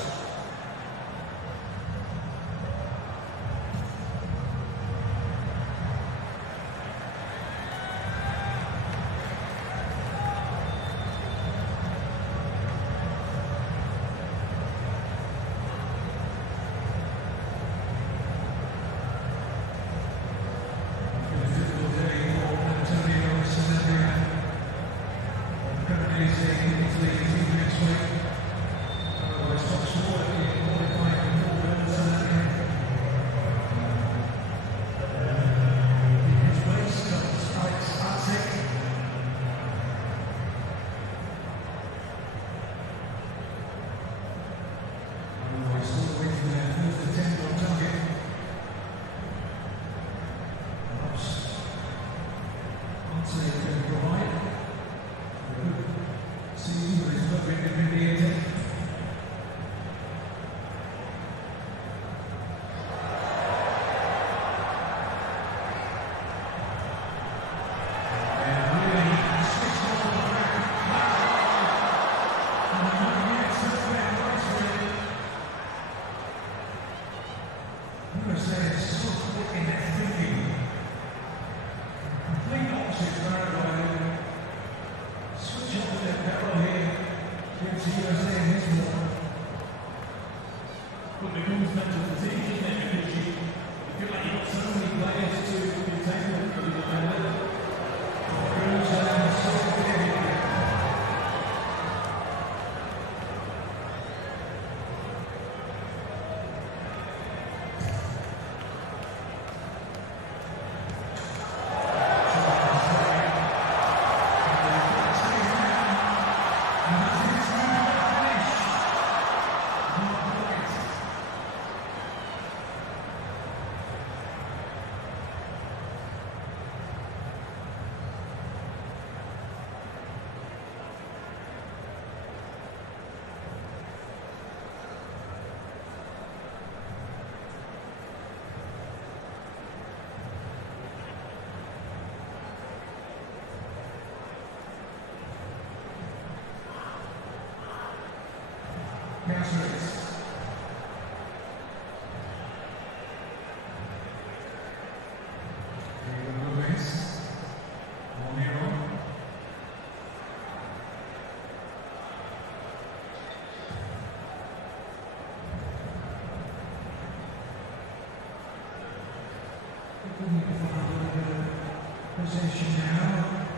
Possession now,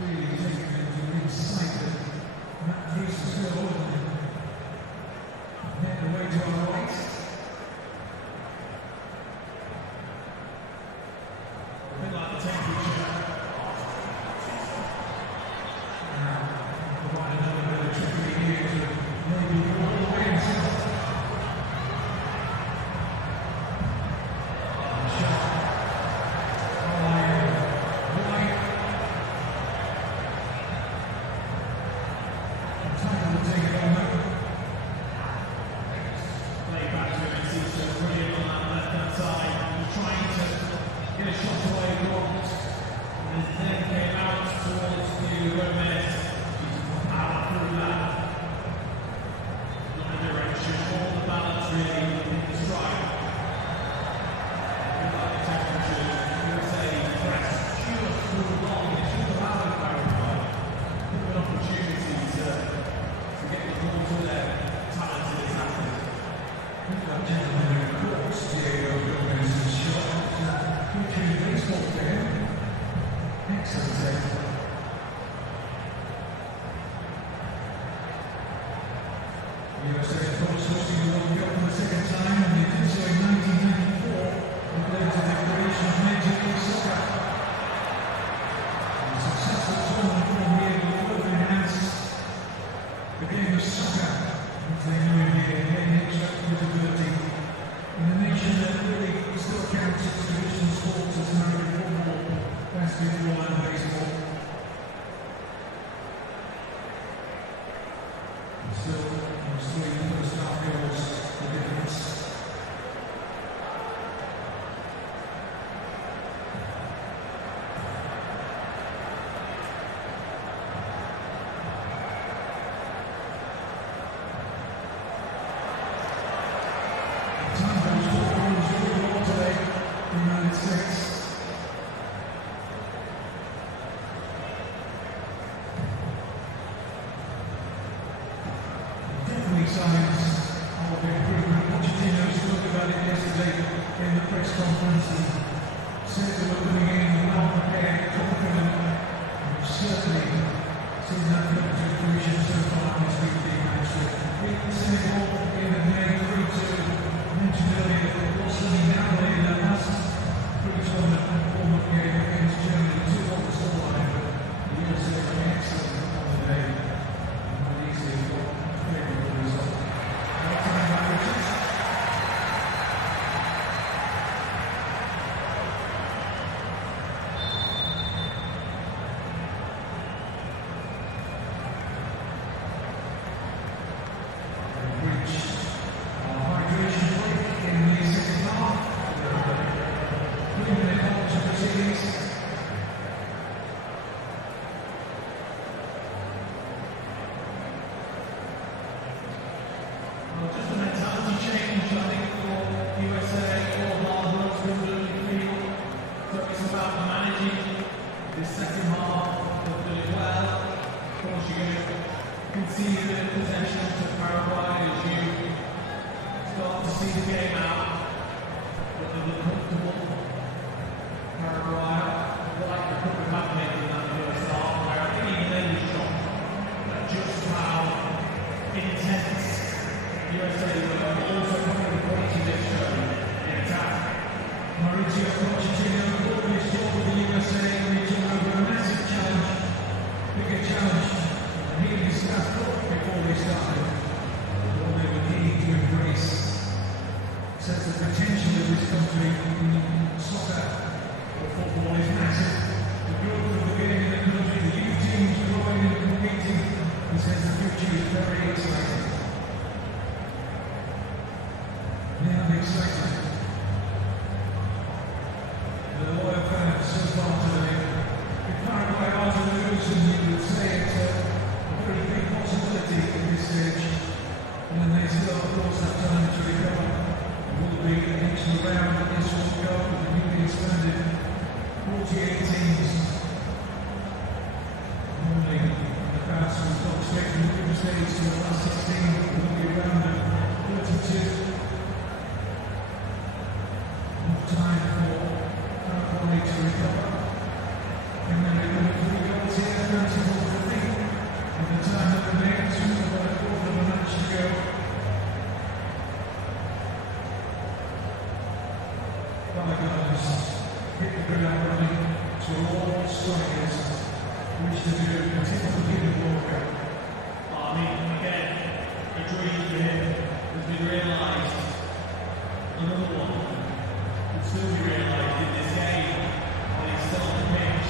really taking it to the inside of Matt Priest's goal. Head away to our right. A bit like the temperature. Provide another bit of trickery here to maybe go all the way inside. Shot. White. about managing the second half of the well. Of course, you're going to concede a bit of possession to Paraguay as you start to see the game out. But they look comfortable. Paraguay, like a couple of back in that first half, where I think even they were shocked at just how intense USA were, also coming with quality they showed in attack. Mauricio Pochettino put his job with the USA and he took over a massive challenge, bigger challenge, and he and his staff thought before they started what they were needing to embrace. Says the potential of this country in soccer or football is massive. The growth of the game in the country, the youth teams growing and competing, he says the future is very exciting. Yeah, I'm excited. The loyal fans so far today. If Paraguay are to lose, and you would say it's a very big possibility at this stage. And they still, of course, have time to recover. Will be the next round of this World Cup with the newly expanded 48 teams. Normally, the pass was got straight from the group stage to the last 16, will be a round of 32. Enough time for Paraguay to recover. And then they're going to put the goals here, 34 to 3. And the time that remains, we've got a quarter of a match to go. Paraguay's hit the ground running to all strikers, which to do a typical human World Cup. I mean, again, a dream for him has been realised. Another one will still be realised in this game when he's still on the pitch.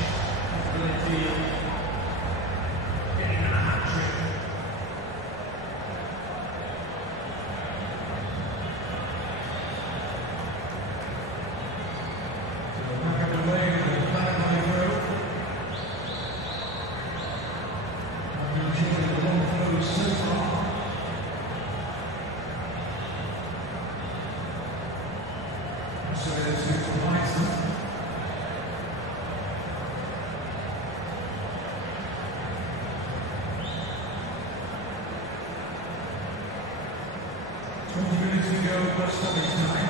Possibility of getting that hat-trick. Back up the way with the Paraguay World. I've been enjoying the long throws so far. So it's to light them. Minutes to go, but stoppage time.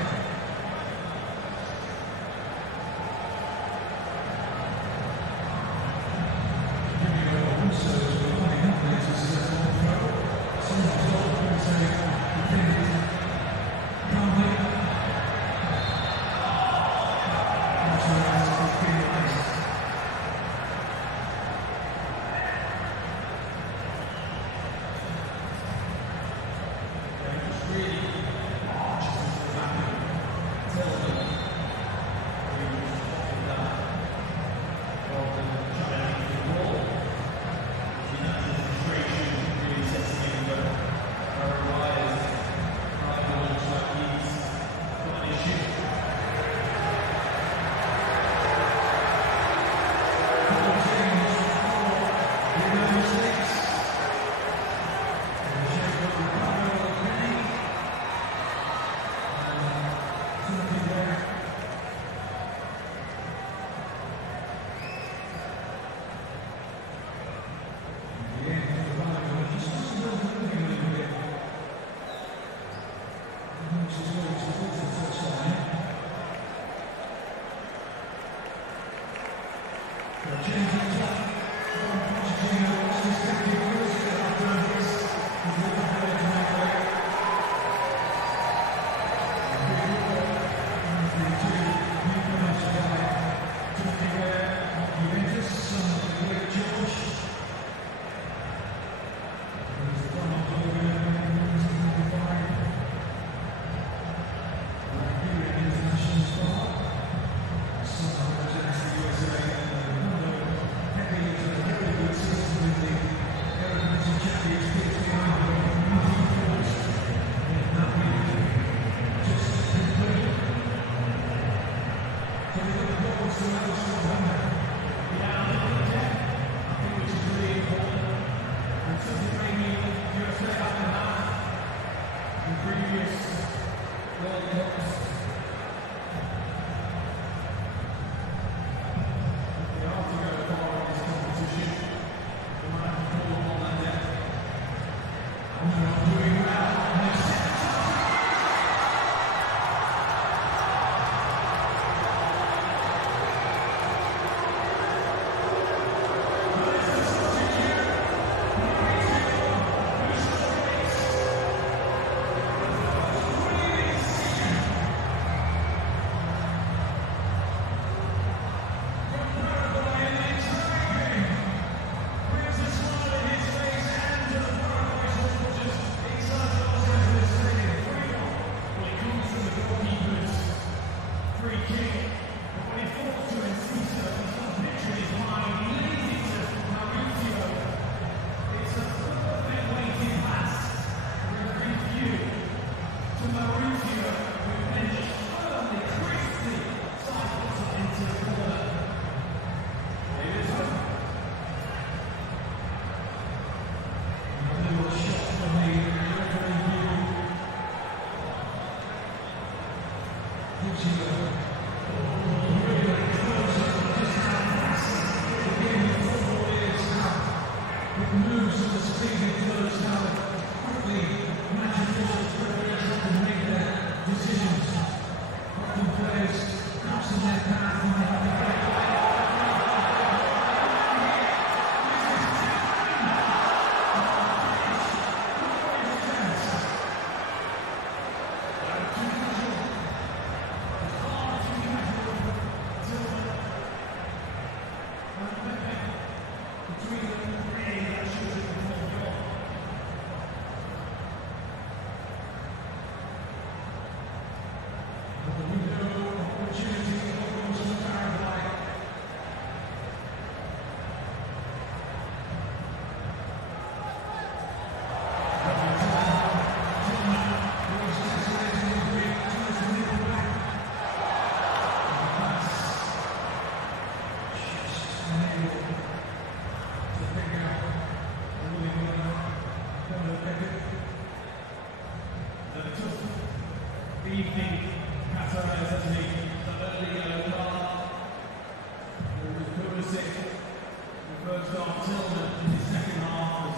it in the first half. Tillman in the second half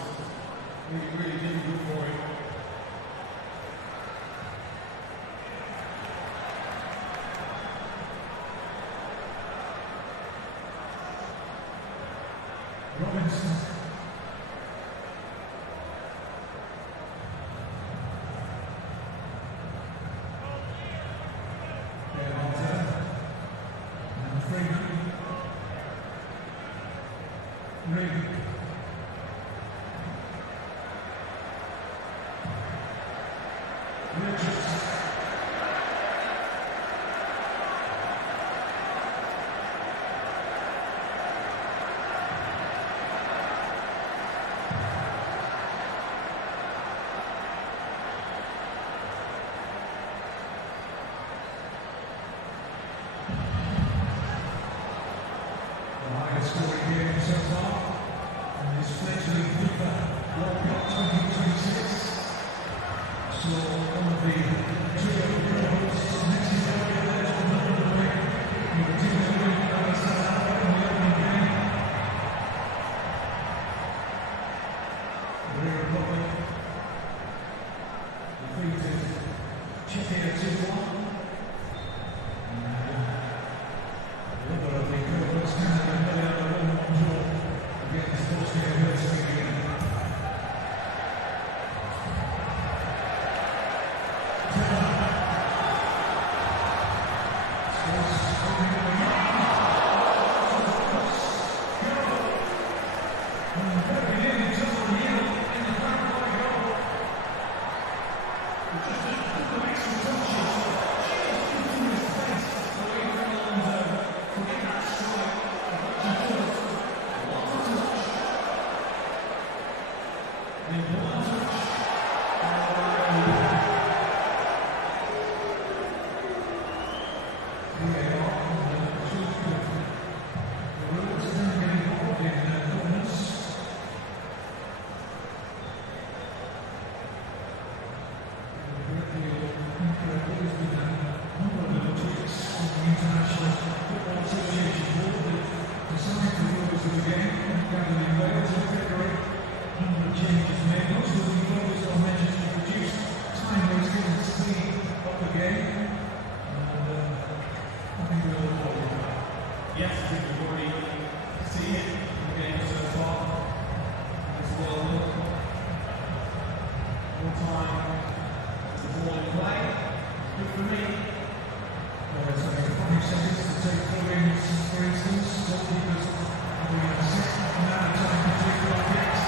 was really difficult for him. Robinson. Scoring game so far in this fledgling FIFA World Cup 2026. So one of the trio co-hosts next is going to be there to another of the way. You can see the win by South Africa in the opening game. The Republic defeated Czechia 2-1. Yes, I think we've already seen it in the game so far. It's well done. More time, the ball in play. Good for me. Well, there's only 5 seconds to take 4 innings, for instance. Goalkeepers having a set amount of time to take 4 kicks.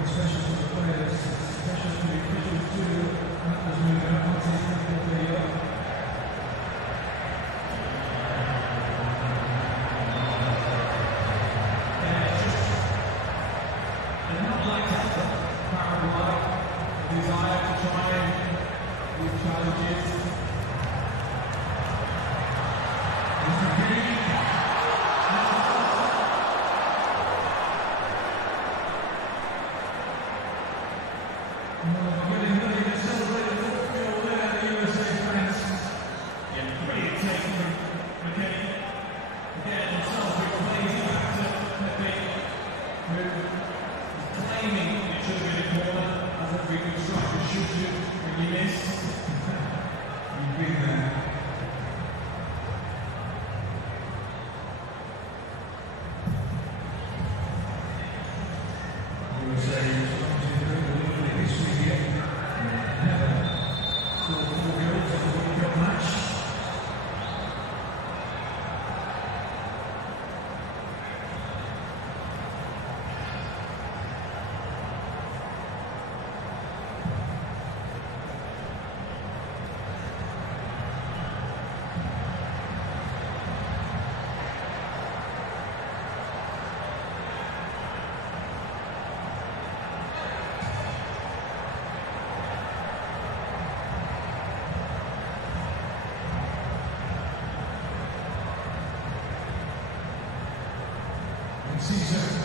nothing special to the players, special to the officials too. And that was moving out onto the video. They're not like Paraguay, the desire to try and do challenges. Caesar.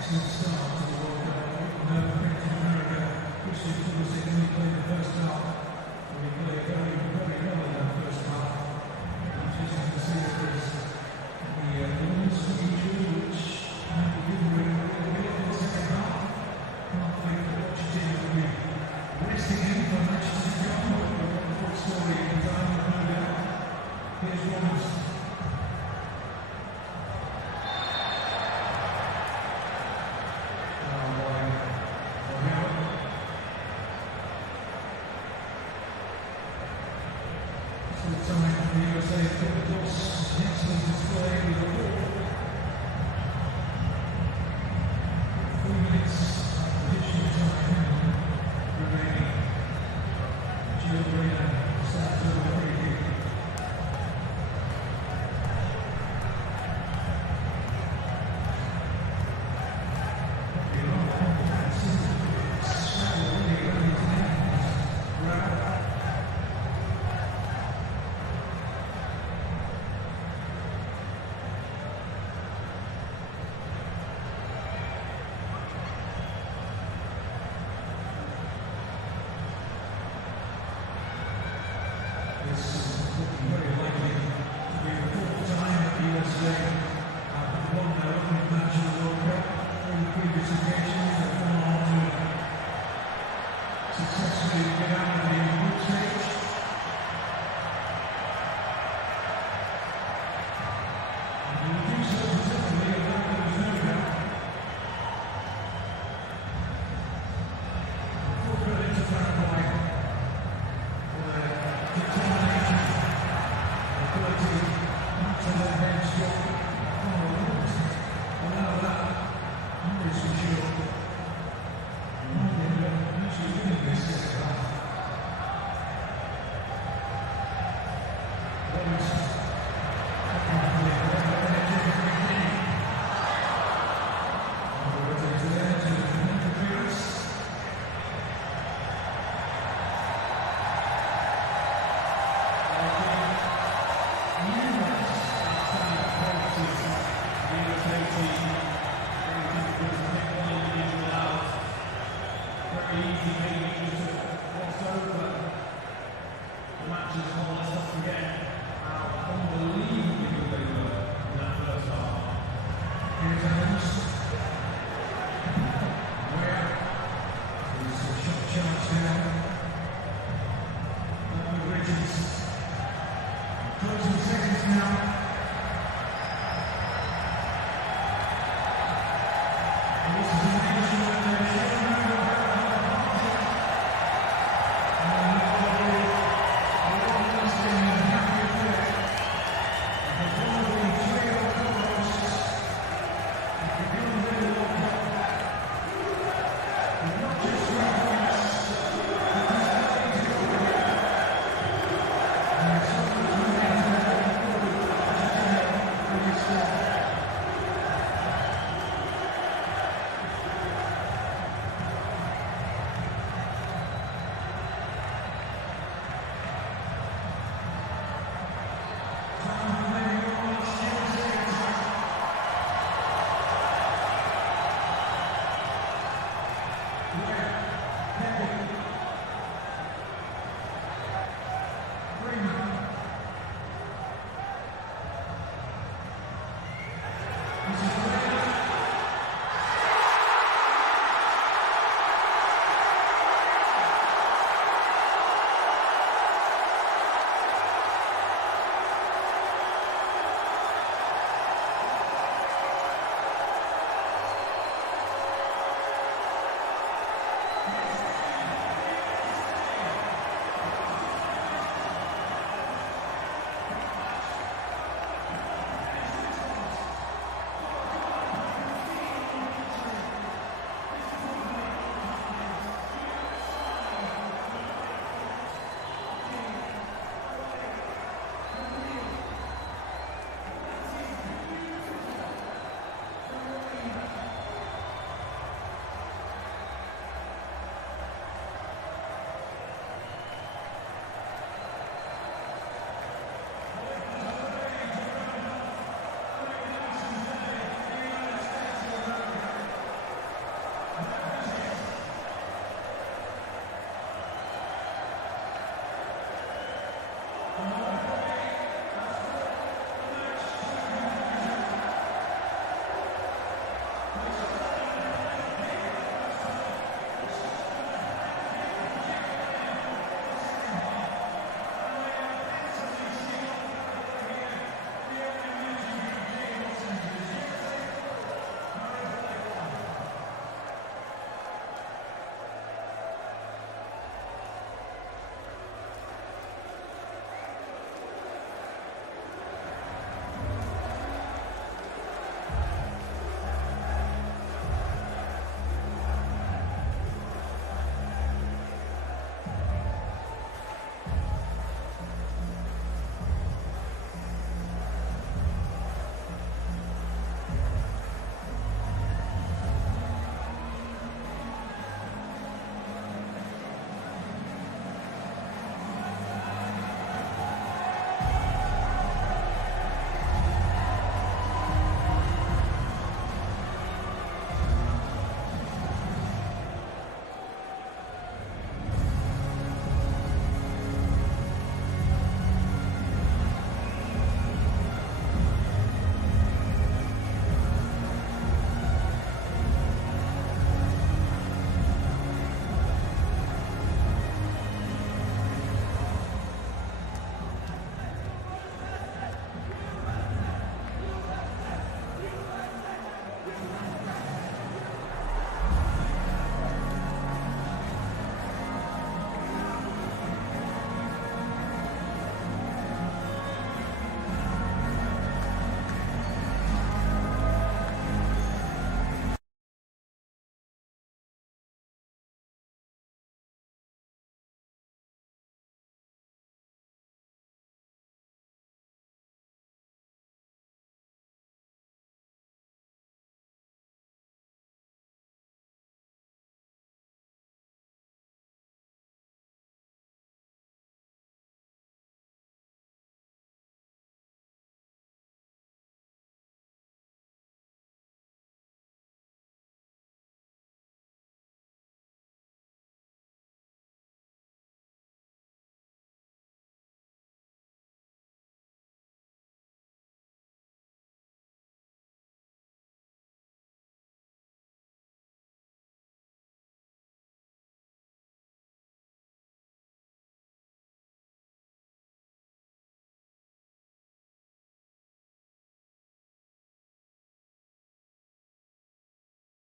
Excellent start to the World Cup. No offence to America. Christian Pulisic only played the first half. And he played very, very well in that first half. Interesting to see if there's the rules as usual, which maybe didn't really work a bit in the second half. Can't think that what you did would be resting in for Manchester City. But the full story in time, no doubt. Here's Roberts. Time for the USA Philippines. Excellent display with a ball. 3 minutes additional time remaining. Gio Reyna starts over the free kick. Very likely to be the fourth time that the USA have won their own match in the World Cup. On the previous occasions, they've gone on to successfully get out of the group stage. And they will do so successfully, and that there is no doubt. Full credit to Paraguay for their determination. Ability not to let them stop. Allow that. I'm pretty sure. Actually winning this second half. Closing seconds now. This is an additional Makes